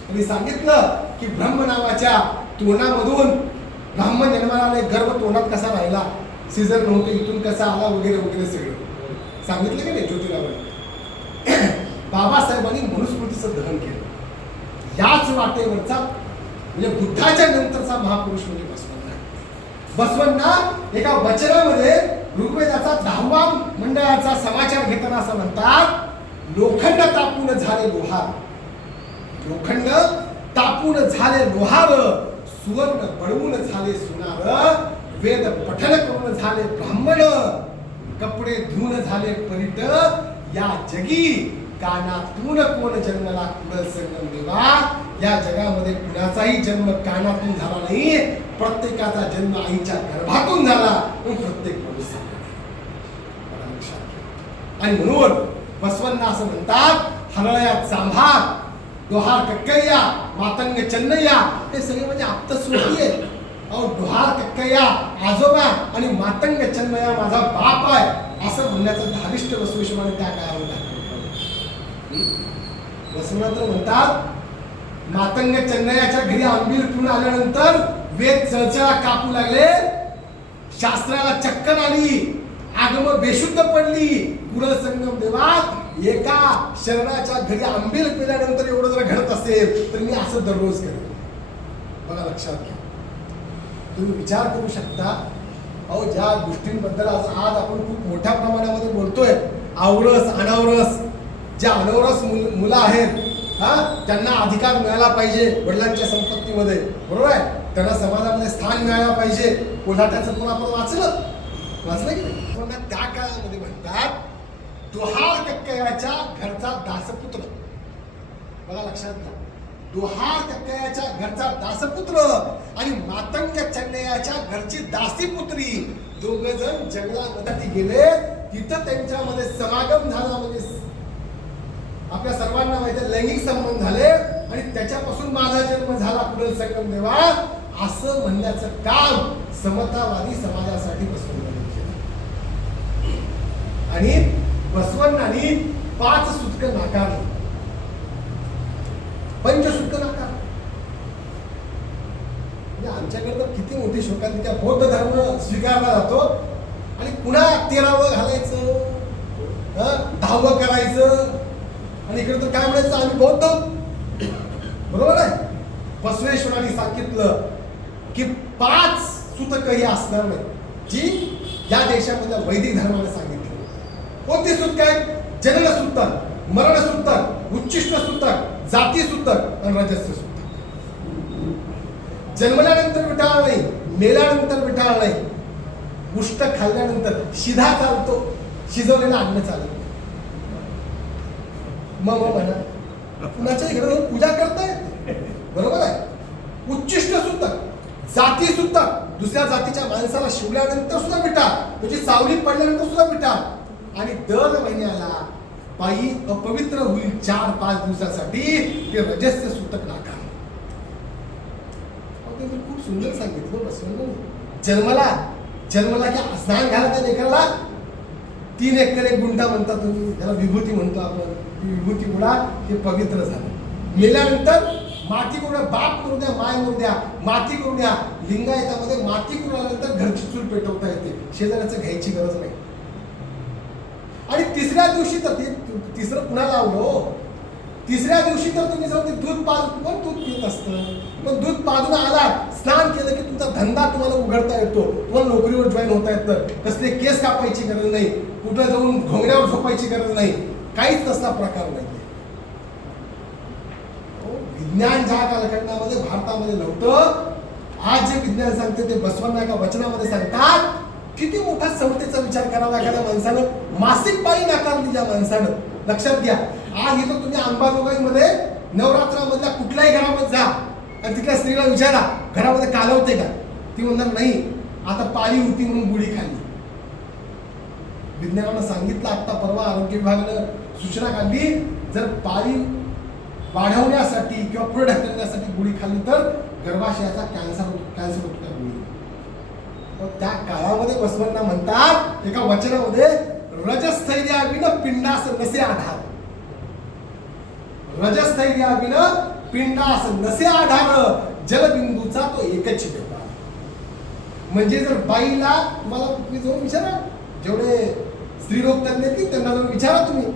त्यांनी सांगितलं की ब्रह्म नावाच्या तोंडामधून ब्राह्मण जन्माला आले, गर्भ तोंडात कसा राहिला, सीझर नव्हते, इथून कसा आला, वगैरे वगैरे सगळं सांगितलं की नाही ज्योतिरावांनी. बाबासाहेबांनी मनुस्मृतीचं दहन केलं. याच वाटेवरचा म्हणजे बुद्धाच्या नंतरचा महापुरुष म्हणजे बसवण्णा. बसवण्णा एका वचनामध्ये ऋग्वेदाचा 10व्या मंडळाचा समाचार घेताना असं म्हणतात, लोखंड तापून झाले लोहार, लोखंड तापून झाले लोहार, सुवर्ण बळवून झाले सोनार, वेद पठण करून झाले ब्राह्मण, कपडे धुवून झाले परिट या जगी, कानातून कोण जन्मला कुडल संगम देवा. या जगामध्ये कुणाचाही जन्म कानातून झाला नाही, प्रत्येकाचा जन्म आईच्या गर्भातून झाला. प्रत्येक माणूस आणि म्हणून बसवण्णा असं म्हणतात, हरळया चांभार, डोहार कक्कय्या, मातंग चन्नय्या, हे सगळे म्हणजे आप्तस्वरूपी आहेत. अहो, डोहार कक्कय्या आजोबा आणि मातंग चन्नय्या माझा बाप आहे असं म्हणण्याचं धारिष्ट बसवेश्वराने त्या काळामध्ये दाखवलं. बसवनाथ म्हणतात, मातंग चन्नय्याच्या घरी आंबील पिऊन आल्यानंतर वेद चळचळा कापू लागले, शास्त्राला चक्कर आली, आगम बेशुद्ध पडली. कुडल संगम देवा, एका शरणाच्या घरी आंबील पिल्यानंतर एवढं जर घडत असेल तर मी असं दररोज करेन. बघा, लक्षात घ्या. तुम्ही विचार करू शकता, अहो ज्या गोष्टींबद्दल आज आपण खूप मोठ्या प्रमाणामध्ये बोलतोय, आवरस अनावरस, ज्या अनवरस मुलं आहेत त्यांना अधिकार मिळाला पाहिजे वडिलांच्या संपत्तीमध्ये, बरोबर आहे, त्यांना समाजामध्ये स्थान मिळायला पाहिजे. कोल्हाट्याचं पण आपण वाचलं की नाही. त्या काळामध्ये म्हणतात, डोहार कक्कयाच्या घरचा दासपुत्र. बघा, लक्षात घ्या, डोहार कक्कयाच्या घरचा दासपुत्र आणि मातंग चन्नय्याच्या घरची दासीपुत्री, दोघ जण जंगलामध्ये गेले. तिथं त्यांच्यामध्ये समागम झाला, म्हणजे आपल्या सर्वांना माहिती लैंगिक संबंध झाले आणि त्याच्यापासून माझा जन्म झाला कुडल संगम देवा, असं म्हणण्याचं काम समतावादी समाजासाठी बसवण्णांनी केलं. आणि बसवण्णांनी 5 सूतक नाकारली, पंचसूतक नाकारली. म्हणजे आमच्याकडे तर किती मोठी शोकांती, त्या बौद्ध धर्म स्वीकारला जातो आणि पुन्हा 13वं घालायचं, 10वं करायचं आणि इकडे तर काय म्हणायचं, आम्ही बौद्ध. बरोबर आहे. बसवेश्वरांनी सांगितलं की 5 सूतक ही असणार नाही, जी या देशामधल्या वैदिक धर्माने सांगितलं. कोणती सूतक आहेत? जनन सूतक, मरण सूतक, उच्चिष्ट सूतक, जाती सूतक आणि रजस्य सूतक. जन्मल्यानंतर विटाळ नाही, मेल्यानंतर विटाळ नाही, उष्ट खाल्ल्यानंतर शिधा चालतो, शिजवलेलं अन्न चालत. मग म्हणा कुणाच्या घरी पूजा करताय, बरोबर आहे. उच्चिष्ट सूतक, जाती सूतक, दुसऱ्या जातीच्या माणसाला शिवल्यानंतर सुद्धा मिटा, त्याची सावली पडल्यानंतर सुद्धा मिटा. आणि दर महिन्याला बाई अपवित्र होईल 4-5 दिवसासाठी, ते रजस्य सूतक नाकार. खूप सुंदर सांगितलं बसवलं. जन्मला की स्नान घाला त्या लेकराला 3 एकर 1 गुंठा म्हणतात तुम्ही, त्याला विभूती म्हणतो आपण. ती विभूती मुळा ते पवित्र झालं. मेल्यानंतर माती करू द्या, बाप करू द्या, माय करू द्या, माती करू द्या. लिंगायतामध्ये माती करून आल्यानंतर घरची चूल पेटवता येते, शेजाऱ्याचं घ्यायची गरज नाही. आणि तिसऱ्या दिवशी तर तिसरं पुन्हा लावलं. तिसऱ्या दिवशी तर तुम्ही जाऊन ते दूध पाजून दूध पित असतं. मग दूध पाजून आला, स्नान केलं की तुमचा धंदा तुम्हाला उघडता येतो, तुम्हाला नोकरीवर जॉईन होता येतं. कसले केस कापायची गरज नाही, कुठं जाऊन घोंगड्यावर झोपायची गरज नाही, काहीच तसला प्रकार नाही. विज्ञान ज्या कालखंडामध्ये भारतामध्ये नव्हतं, आज जे विज्ञान सांगते ते बसवण्णा एका वचनामध्ये सांगतात. किती मोठा समतेचा विचार करावा एखाद्या माणसानं. मासिक पाळी नाकारली ज्या माणसानं, लक्षात घ्या. आज इथं तुम्ही अंबाजोगाईमध्ये नवरात्रामधल्या कुठल्याही घरामध्ये जा आणि तिथल्या स्त्रीला विचारा घरामध्ये कालवते का, ती म्हणणार नाही, आता पाळी होती म्हणून गुढी खाल्ली. विज्ञानानं सांगितलं, आता परवा आरोग्य विभागानं सूचना काढली, जर पाळी वाढवण्यासाठी किंवा पुढे ढकलण्यासाठी गुढी खाल्ली तर गर्भाशयाचा कॅन्सर होतो त्या गुढी. त्या काळामध्ये बसवण्णा म्हणतात एका वचनामध्ये, रजस्थैर्याविन पिंडास नसे आधार. रजस्थैर्याविन पिंडास नसे आधार, जलबिंदूचा तो एकच व्यवहार. म्हणजे जर बाईला, तुम्हाला तुम्ही जाऊन विचारा, जेवढे स्त्रीरोग तज्ञ आहेत त्यांना जाऊन विचारा तुम्ही,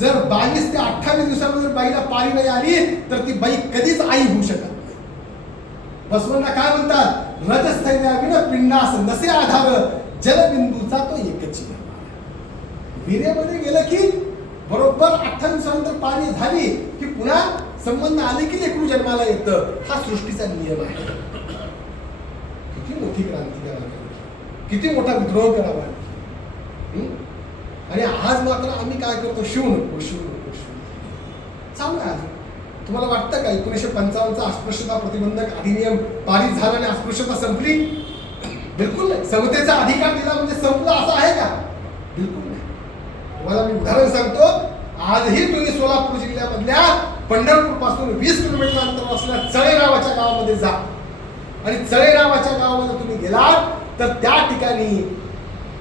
जर 22 ते 28 दिवसामध्ये बाईला पाळी नाही आली तर ती बाई कधीच आई होऊ शकत नाही. बसवण्णा काय म्हणतात, रजस्थैर्याविन पिंडास नसे आधार, जलबिंदूचा तो एकच व्यवहार. वीर्यामध्ये गेलं की बरोबर 28 दिवसानंतर पाणी झाली की पुन्हा संबंध आले की लेकरू जन्माला येतं. हा सृष्टीचा नियम आहे. किती मोठी क्रांती करावी, किती मोठा विद्रोह करावा. आणि आज मात्र आम्ही काय करतो, शिव नको शिव नको शिव. चालू आहे अजून. तुम्हाला वाटतं का 1955चा अस्पृश्यता प्रतिबंधक अधिनियम पारित झाला आणि अस्पृश्यता संपली? बिलकुल नाही. समतेचा अधिकार दिला म्हणजे संपला असं आहे का? बिलकुल नाही. तुम्हाला मी उदाहरण सांगतो. आजही तुम्ही सोलापूर जिल्ह्यामधल्या पंढरपूर पासून 20 किलोमीटर अंतरावर असलेल्या चळे नावाच्या गावामध्ये जा आणि चळे नावाच्या गावामध्ये तुम्ही गेलात तर त्या ठिकाणी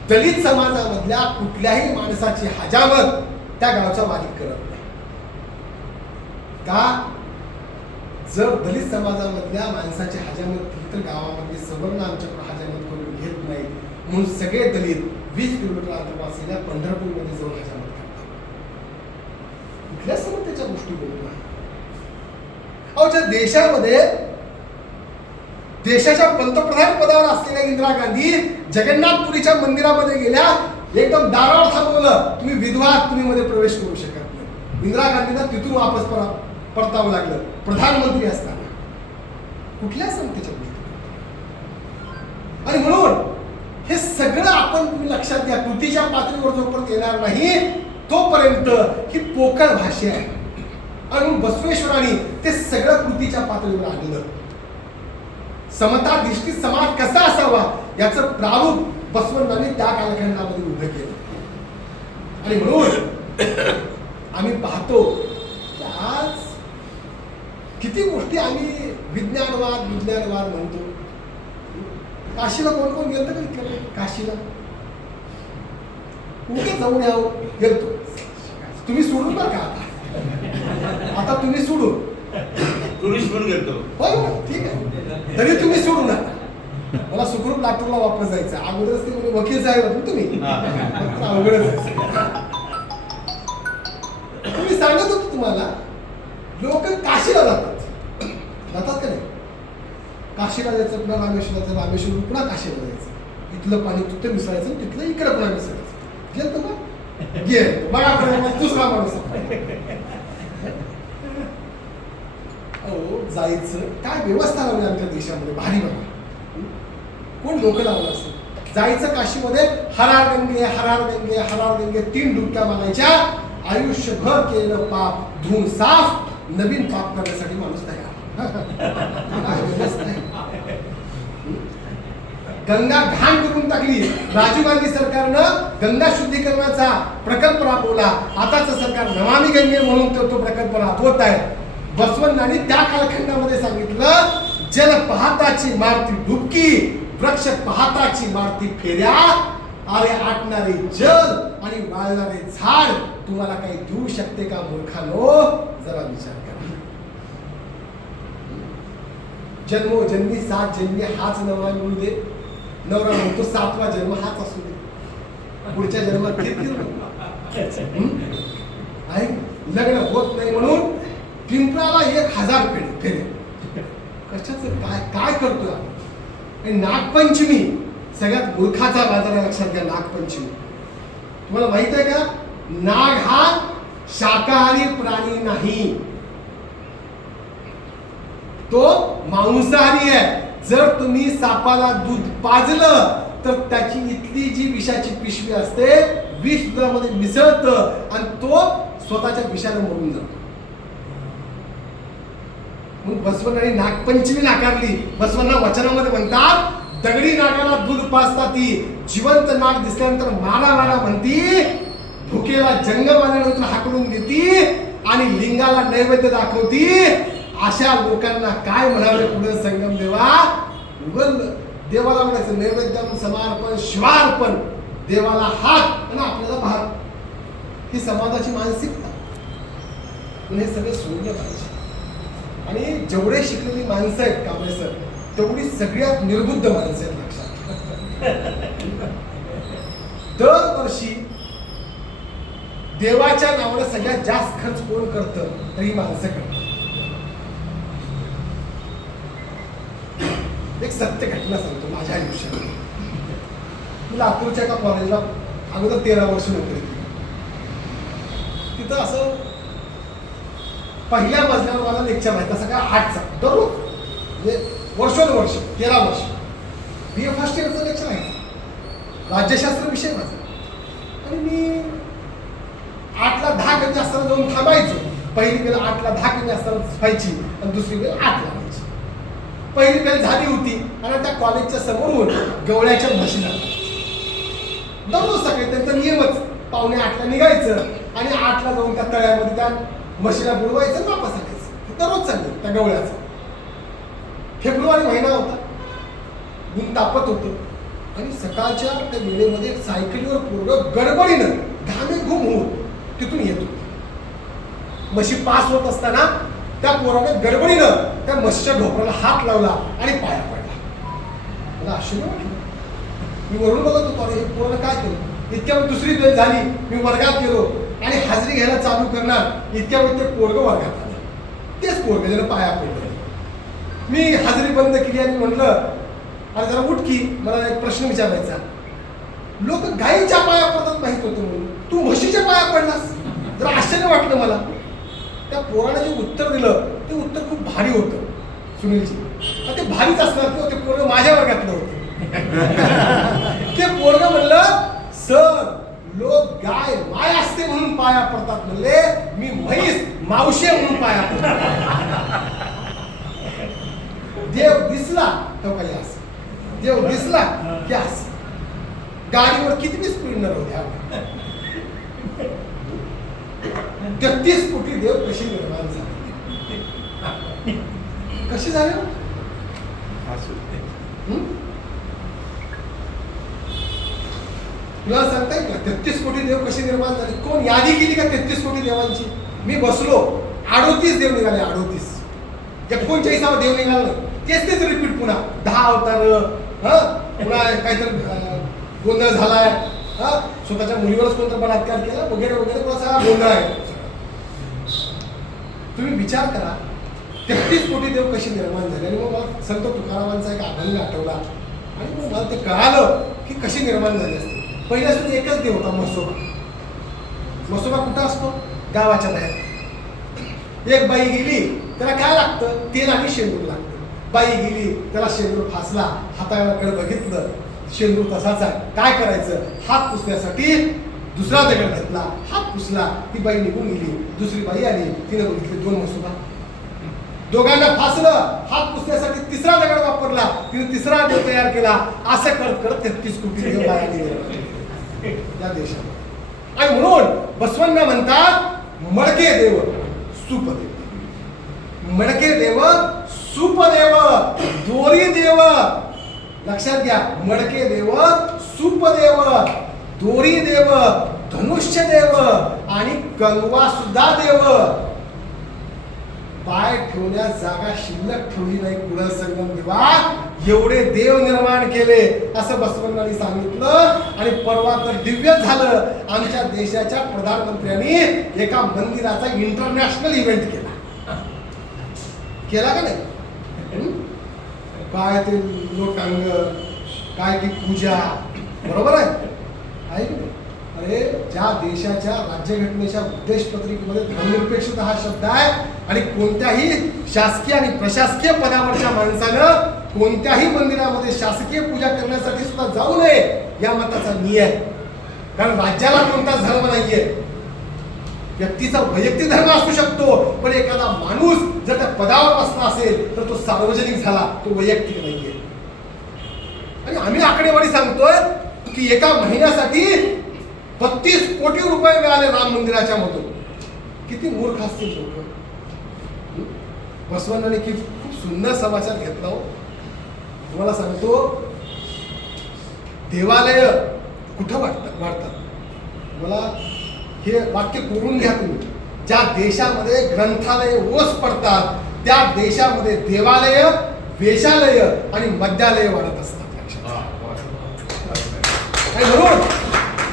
दलित समाजामधल्या कुठल्याही माणसाची हजामत त्या गावचा मालिक करत नाही. का? जर दलित समाजामधल्या माणसाची हजामत केली तर गावामध्ये सवर्ण आमच्याकडे हजामत करून घेत नाही, म्हणून सगळे दलित 20 किलोमीटर अंतरावर असलेल्या पंढरपूरमध्ये जाऊन हजामत करतात. कुठल्या समतेच्या गोष्टी बोलतो आहे? अहो, ज्या देशामध्ये देशाच्या पंतप्रधान पदावर असलेल्या इंदिरा गांधी जगन्नाथपुरीच्या मंदिरामध्ये गेल्या, एकदम दारावर थांबवलं, तुम्ही विधवा तुम्ही मध्ये प्रवेश करू शकत नाही. इंदिरा गांधींना तिथून वापस परतावं लागलं प्रधानमंत्री असताना. कुठल्या समतेच्या गोष्टी? आणि म्हणून हे सगळं आपण तुम्ही लक्षात घ्या. कृतीच्या पातळीवर जोपर्यंत येणार नाही तोपर्यंत ही पोकळ भाषा आहे. आणि बसवेश्वरांनी ते सगळं कृतीच्या पातळीवर आणलं. समताधिष्ठित समाज कसा असावा याचं प्रारूप बसवण्णांनी त्या कालखंडामध्ये उभं केलं. आणि म्हणून आम्ही पाहतो की आज किती गोष्टी आम्ही विज्ञानवाद म्हणतो. काशीला कोण कोण गेलं का? काशीला कुठे जाऊन यावं गेलतो. तुम्ही सोडून बरं का? आता तुम्ही सोडून टुरिस्ट म्हणून गेलतो. हो, ठीक आहे, तरी तुम्ही सोडू नका. मला सुखरूप लातूरला वापस जायचं. अगोदरच ते वकील साहेब होते तुम्ही, अवघडच. तुम्ही सांगत होतो तुम्हाला लोक काशीला जातात का नाही? काशीला जायचं, पुन्हा रामेश्वराचं, रामेश्वरून पुन्हा काशीला जायचं. इथलं पाणी तिथं मिसळायचं, तिथलं इकडे पुन्हा मिसळायचं. गेलतो का? गेल बघा दुसरा माणूस. जायचं काय व्यवस्था लावली आमच्या देशामध्ये, भारी बघा. कोण लोक लावलं असं? जायचं काशीमध्ये, हरार गंगे हरार गंगे हरार गंगे 3 डुबक्या मारायच्या. आयुष्यभर केलेलं पाप धुवून साफ, नवीन पाप करण्यासाठी माणूस तयार. गंगा घाण करून टाकली. राजीव गांधी सरकारनं गंगा शुद्धीकरणाचा प्रकल्प राबवला. आताचं सरकार नमामि गंगे म्हणून तो प्रकल्प राबवत आहे. बसवण्णांनी त्या कालखंडामध्ये सांगितलं, जल पाहताची मारती डुबकी, वृक्ष पाहताची मारती फेऱ्या. अरे आटणारे जल आणि वाळणारे झाड तुम्हाला काही देऊ शकते का मूर्खानो? जरा विचार करा. जन्मोजन्मी 7 जन्मी हाच नवरा मिळू दे. नवरा म्हणतो 7वा जन्म हाच असू दे. पुढच्या जन्मात आहे लग्न होत नाही म्हणून पिंपळाला 1000 फेरे. कशाचं काय काय करतोय आपण? नागपंचमी सगळ्यात मूर्खाचा बाजार आहे. लक्षात घ्या, नागपंचमी. तुम्हाला माहित आहे का? नाग हा शाकाहारी प्राणी नाही, तो मांसाहारी आहे. जर तुम्ही सापाला दूध पाजलं तर त्याची इथली जी विषाची पिशवी असते, विष दुधामध्ये मिसळतं आणि तो स्वतःच्या विषाने मरून जातो. मग बसवण्णांनी नागपंचमी नाकारली. बसवण्णा वचनामध्ये म्हणतात, दगडी नागाला दूध पाजता ती, जिवंत नाग दिसल्यानंतर मारा मारा म्हणती, भुकेला जंगम आल्यानंतर हाकलून देती आणि लिंगाला नैवेद्य दाखवती. अशा लोकांना काय म्हणावे पुढे संगम देवा? उगल देवाला म्हणायचं नैवेद्यम समर्पण शिवार्पण. देवाला हात आणि आपल्याला भात. ही समाजाची मानसिकता. हे सगळं सोडलं पाहिजे. आणि जेवढे शिकलेली माणसं आहेत कांबळे सर, तेवढी सगळ्यात निर्बुद्ध माणसं आहेत. लक्षात दरवर्षी देवाच्या नावाने सगळ्यात जास्त खर्च कोण करतं? तर ही माणसं करतात. एक सत्य घटना सांगतो माझ्या आयुष्यात. मी लातूरच्या एका कॉलेजला अगोदर 13 वर्ष नोकरी केली. तिथं असं पहिल्या मजल्यावर मला लेक्चर व्हायचा सगळा 8चा दररोज, म्हणजे वर्षोनवर्ष 13 वर्ष BA फर्स्ट इयरचं लेक्चर आहे. राज्यशास्त्र विषय माझा. आणि मी 8ला 10 कमी असताना जाऊन थांबायचं. पहिली वेळ 8ला 10 कमी असताना व्हायची आणि दुसरी वेळ 8ला व्हायची. पहिली वेळ झाली होती आणि त्या कॉलेजच्या समोरून गवळ्याच्या म्हशी लागल्या. दररोज सकाळी त्यांचा नियमच 7:45ला निघायचं आणि 8ला जाऊन त्या तळ्यामध्ये त्या म्हशीला बुडवायचं आणि वापस आणायचं. दररोज चाललं त्या गवळ्याचं. फेब्रुवारी महिना होता, ऊन तापत होतं आणि सकाळच्या त्या वेळेमध्ये सायकलीवर पोरगं गडबडीनं घामेघूम होऊन तिथून येत होतं. म्हशी पास होत असताना त्या पोराने गडबडीनं त्या म्हशीच्या ढोपराला हात लावला आणि पाया पडला. मला आश्चर्य वाटलं. मी वरून बघत होतो, अरे हे पोरानं काय केलं. इतक्या वेळ दुसरी वेळ झाली, मी वर्गात गेलो आणि हाजरी घ्यायला चालू करणार, इतक्या वेळ ते पोरगं वर्गात आलं. तेच पोरगं ज्याला पाया पडलं. मी हाजरी बंद केली आणि म्हटलं, अरे जरा उठ की, मला एक प्रश्न विचारायचा. लोक गायीच्या पाया पडतात माहित होतं म्हणून तू म्हशीच्या पाया पडलास. जरा आश्चर्य वाटलं मला. त्या पोराने जे उत्तर दिलं ते उत्तर खूप भारी होतं सुनीलजी. ते भारीच असणार किंवा ते पोरगं माझ्या वर्गातलं होतं. ते पोरगं म्हणलं, सर लोक गाय माय असते म्हणून पाया पडतात. म्हणले मी म्हैस मावशे म्हणून पाया पडतात. देव दिसला तो काही असं, देव दिसला की असं. गाडीवर किती स्पीड न राहू द्या. 33 कोटी देव कशी निर्माण झाले, कशी झाले. तुला सांगता येईल का 33 कोटी देव कशी निर्माण झाली. कोण यादी केली का 33 कोटी देवांची. मी बसलो, 38 देव निघाले. 38 39 देव निघाला नाही. तेच रिपीट पुन्हा 10 अवतार. पुन्हा काहीतरी गोंधळ झालाय. स्वतःच्या मुलीवरच कोणता बलात्कार केला वगैरे वगैरे सगळा गोंधळ आहे. तुम्ही विचार करा 33 कोटी देव कशी निर्माण झाले. आणि मग मला संत तुकारामांचा एक अभंग आठवला आणि मग मला ते कळालं की कशी निर्माण झाली असते. पहिल्यापासून एकच देव होता, म्हसोबा. म्हसोबा कुठं असतो, गावाच्या बाहेर. एक बाई गेली त्याला काय लागतं, तेल आणि शेंदूर लागतं. बाई गेली त्याला शेंदूर फासला, हाताकडे बघितलं शेंदूर तसाच आहे. काय करायचं, हात पुसण्यासाठी दुसरा दगड घेतला, हात पुसला, ती बाई निघून गेली. दुसरी बाई आली, तिने बघितले 2 म्हसोबा. दोघांना फासलं, हात पुसण्यासाठी तिसरा दगड वापरला, तिने तिसरा देव तयार केला. असं करत करत 33 कोटी देव बाहेर या देशात. आणि म्हणून बसवण्णा म्हणतात मडके देव सुपदेव. मडके देव सुपदेव, दोरी देव. लक्षात घ्या, मडके देव सुपदेव, दोरी देव, धनुष्य देव आणि कंगवा सुद्धा देव. पाय ठेवण्यास जागा शिल्लक ठेवली नाही कुळ संगम देवा, एवढे देव निर्माण केले असं बसवण्णांनी सांगितलं. आणि परवा तर दिव्य झालं, आमच्या देशाच्या प्रधानमंत्र्यांनी एका मंदिराचा इंटरनॅशनल इव्हेंट केला का नाही. काय ते लोटांग, काय ती पूजा, बरोबर आहे की नाही. अरे ज्या देशाच्या राज्यघटनेच्या उद्देश पत्रिकेमध्ये धर्मनिरपेक्षता हा शब्द आहे आणि कोणत्याही शासकीय आणि प्रशासकीय पदावरच्या माणसानं कोणत्याही मंदिरामध्ये शासकीय पूजा करण्यासाठी सुद्धा जाऊ नये या मताचा नियम आहे. कारण राज्याला कोणता धर्म नाहीये. व्यक्तीचा वैयक्तिक धर्म असू शकतो, पण एखादा माणूस जर त्या पदावर बसला असेल तर तो सार्वजनिक झाला, तो वैयक्तिक नाहीये. आणि आम्ही आकडेवारी सांगतोय की एका महिन्यासाठी 32 कोटी रुपये मिळाले राम मंदिराच्या मधून. किती मूर्ख असतील लोक. बसवण्णाने खूप सुंदर समाचार घेतला हो. तुम्हाला सांगतो, देवालय कुठं वाढतात. मला हे वाक्य करून घ्या तुम्ही. ज्या देशामध्ये ग्रंथालय ओस पडतात त्या देशामध्ये देवालय, वेशालय आणि मद्यालय वाढत असतात. आणि म्हणून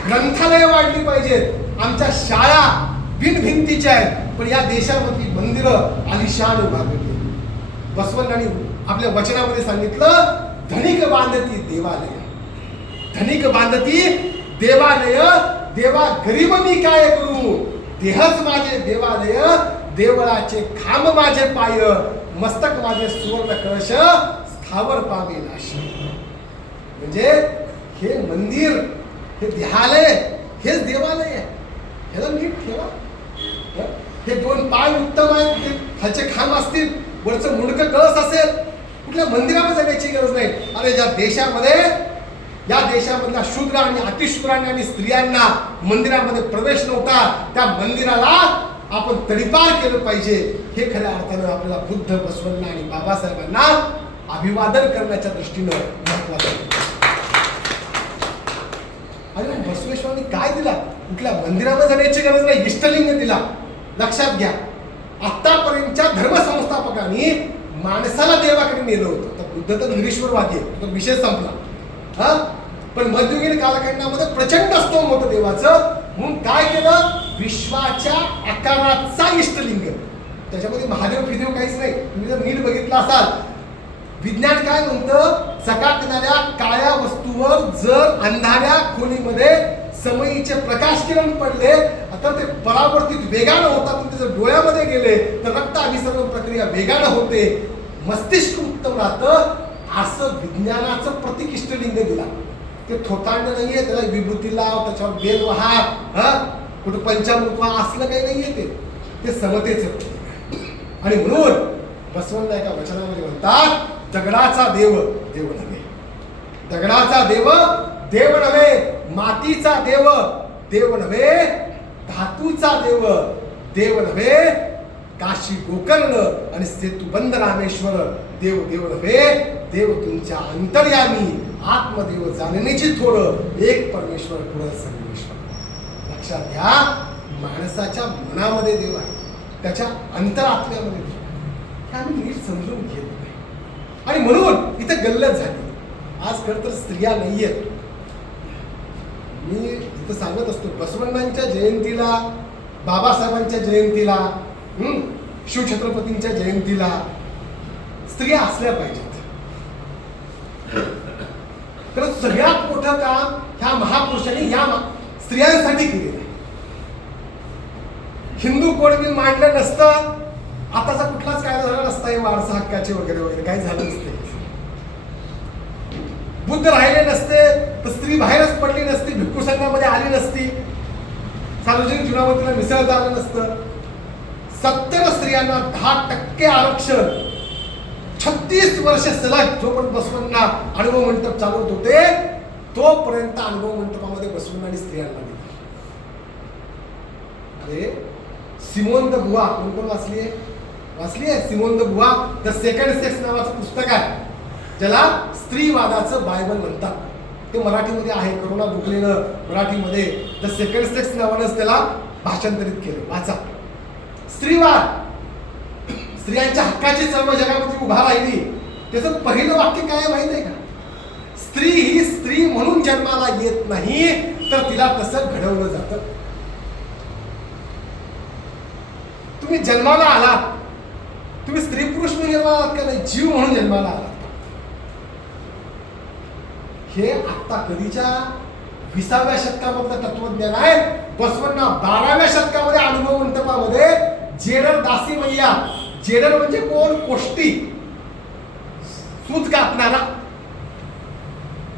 ग्रंथालय वाढली पाहिजेत. आमच्या शाळा बिनभिंतीच्या आहेत, पण या देशामधली मंदिरं आलिशान उभारली. बसवण्णांनी आपल्या वचनामध्ये सांगितलं, धनिक बांधती देवालय, धनिक बांधती देवालय, देवा गरीब मी काय करू, देहच माझे देवालय, देवळाचे खांब माझे पाय, मस्तक माझे सुवर्ण कळश, स्थावर पावे नाश. म्हणजे हे मंदिर, हे देहालय, हेच देवालय आहे. ह्याला नीट ठेवा. हं? हे 2 पाय उत्तम आहेत, ते खालचे खांब असतील, वरचं मुंडकं कळस असेल, कुठल्या मंदिरामध्ये जाण्याची गरज नाही. अरे या देशामधल्या शूद्र आणि अतिशूद्रांनी आणि स्त्रियांना मंदिरामध्ये प्रवेश नव्हता, त्या मंदिराला आपण तडीपार केलं पाहिजे. हे खऱ्या अर्थानं आपल्याला बुद्ध, बसवण्णा आणि बाबासाहेबांना अभिवादन करण्याच्या दृष्टीनं महत्वाचं आहे. आणि बसवेश्वरांनी काय दिला? कुठल्या मंदिरामध्ये जाण्याची गरज नाही, इष्टलिंग दिला. लक्षात घ्या, आतापर्यंतच्या धर्मसंस्थापकांनी माणसाला देवाकडे नेलं होतं. तर बुद्ध तर निरीश्वरवादी आहे, तो विषय संपला. हा, पण मध्ययुगीन कालखंडामध्ये प्रचंड स्तोम होतं देवाचं. म्हणून काय केलं? विश्वाच्या आकाराचा इष्टलिंग. त्याच्यामध्ये महादेव फिदेव काहीच नाही. तुम्ही जर नीट बघितलं असाल, विज्ञान काय म्हणतं? चकाकणाऱ्या काळ्या वस्तूवर जर अंधाऱ्या खोलीमध्ये समयीचे प्रकाश किरण पडले तर ते परावर्तित वेगानं होतात. ते जर डोळ्यामध्ये गेले तर रक्त अभिसरण प्रक्रिया वेगानं होते, मस्तिष्क उत्तम राहतं. असं विज्ञानाचं प्रतीक इष्टलिंग दिला. ते थोतांड नाहीये, त्याला विभूती लाव, त्याच्यावर बेल वहा, कुठं पंचामृत व्हा, असलं काही नाहीये. ते समतेचं प्रतीक. आणि म्हणून बसवण्णा एका वचनामध्ये म्हणतात, दगडाचा देव देव नव्हे, दगडाचा देव देव नव्हे, मातीचा देव देव नव्हे, धातूचा देव देव नव्हे, काशी गोकर्ण आणि सेतुबंध रामेश्वर देव देव नव्हे, देव तुमच्या अंतर्यामी, आत्मदेव जाणण्याची थोडं, एक परमेश्वर पुढं सर्वेश्वर. लक्षात घ्या, माणसाच्या मनामध्ये देव आहे, त्याच्या अंतरात्म्यामध्ये देव आहे. हे आम्ही नीट समजून घेत नाही. आणि म्हणून इथं गल्लत झाली. आज खरं तर स्त्रिया नाहीयेत. मी इथं सांगत असतो, बसवण्णांच्या जयंतीला, बाबासाहेबांच्या जयंतीला, शिवछत्रपतींच्या जयंतीला स्त्रिया असल्या पाहिजेत. कारण सगळ्यात मोठं काम ह्या महापुरुषांनी या स्त्रियांसाठी केलेलं आहे. हिंदू कोड बिल मांडलं नसतं, आताचा कुठलाच कायदा झाला नसता, हे वारसा हक्काचे वगैरे वगैरे काही झालं नसते. बुद्ध राहिले नसते तर स्त्री बाहेरच पडली नसती, भिक्खू संघामध्ये आली नसती, सार्वजनिक जीवनामध्ये तिला मिसळता आलं नसतं. 70 स्त्रियांना 10% आरक्षण 36 वर्ष सलग जोपर्यंत बसवण्णा अनुभव मंडप चालवत होते तोपर्यंत अनुभव मंडपामध्ये बसवण्णांनी स्त्रियांना दिला. अरे सिमोन द बुवा कोण कोण वाचली आहे? सिमोन द बुवा द सेकंड सेक्स नावाचं पुस्तक आहे, ज्याला स्त्रीवादाचं बायबल म्हणतात. ते मराठीमध्ये आहे, करुणा बुकलेनं मराठीमध्ये द सेकंड सेक्स नावानंच त्याला भाषांतरित केलं. वाचा. स्त्रीवाद, स्त्रियांच्या हक्काची चळवळ जगामध्ये उभा राहिली. त्याचं पहिलं वाक्य काय माहित आहे का? स्त्री ही स्त्री म्हणून जन्माला येत नाही, तर तिला तसं घडवलं जातं. तुम्ही जन्माला आलात, तुम्ही स्त्री पुरुष म्हणून जन्माला आलात का नाही? जीव म्हणून जन्माला आलात. हे आता कधीच्या 20व्या शतकामधलं तत्वज्ञान आहे. बसवण्णा 12व्या शतकामध्ये अनुभव मंडपामध्ये जेडर दासी मैया, जेडर म्हणजे कोण? कोष्टी, सूत कापणारा.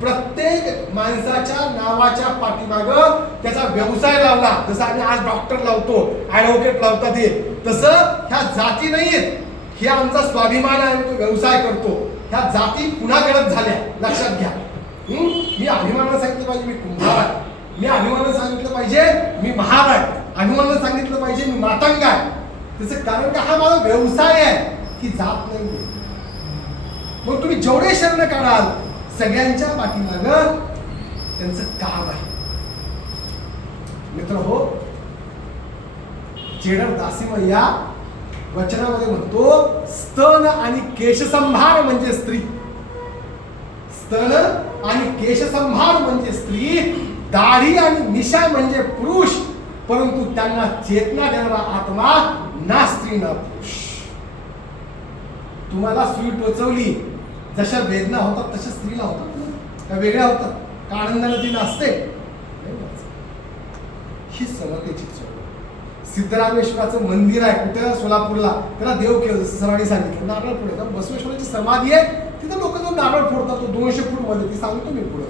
प्रत्येक माणसाच्या नावाच्या पाठीमाग त्याचा व्यवसाय लावला. जसं आम्ही आज डॉक्टर लावतो, ऍडव्होकेट लावतात, हे तसं ह्या जाती नाहीयेत. हे आमचा स्वाभिमान आहे, तो व्यवसाय करतो. ह्या जाती पुन्हा गरज झाल्या. लक्षात घ्या. मी अभिमानानं सांगितलं पाहिजे मी कुंभार आहे, मी अभिमानानं सांगितलं पाहिजे मी महार आहे, अभिमानानं सांगितलं पाहिजे मी मातंग आहे. त्याचं कारण का? हा माझा व्यवसाय आहे, ही जात नाही. मग तुम्ही जेवढे शरण काढाल सगळ्यांच्या पाठीमाग त्यांचं काम आहे. मित्र हो, जेडर दासीमय्या वचनामध्ये म्हणतो, स्तन आणि केशसंभार म्हणजे स्त्री. स्तन आणि केशसंभार म्हणजे स्त्री, दाढी आणि मिशा म्हणजे पुरुष, परंतु त्यांना चेतना देणारा आत्मा ना स्त्री ना पुरुष. तुम्हाला सुई टोचवली, जशा वेदना होतात तशा स्त्रीला होतात का? वेगळ्या होतात का? आनंदाने ती नसते. ही समतेची चळवळ. सिद्धरामेश्वराचं मंदिर आहे कुठं? सोलापूरला. त्याला देव केलं, सरांनी सांगितलं, नारळ फोडे. बसवेश्वराची समाधी आहे, तिथं लोक जो नारळ फोडतात तो 200 फूट मध्ये, ती सांगतो मी पुढे.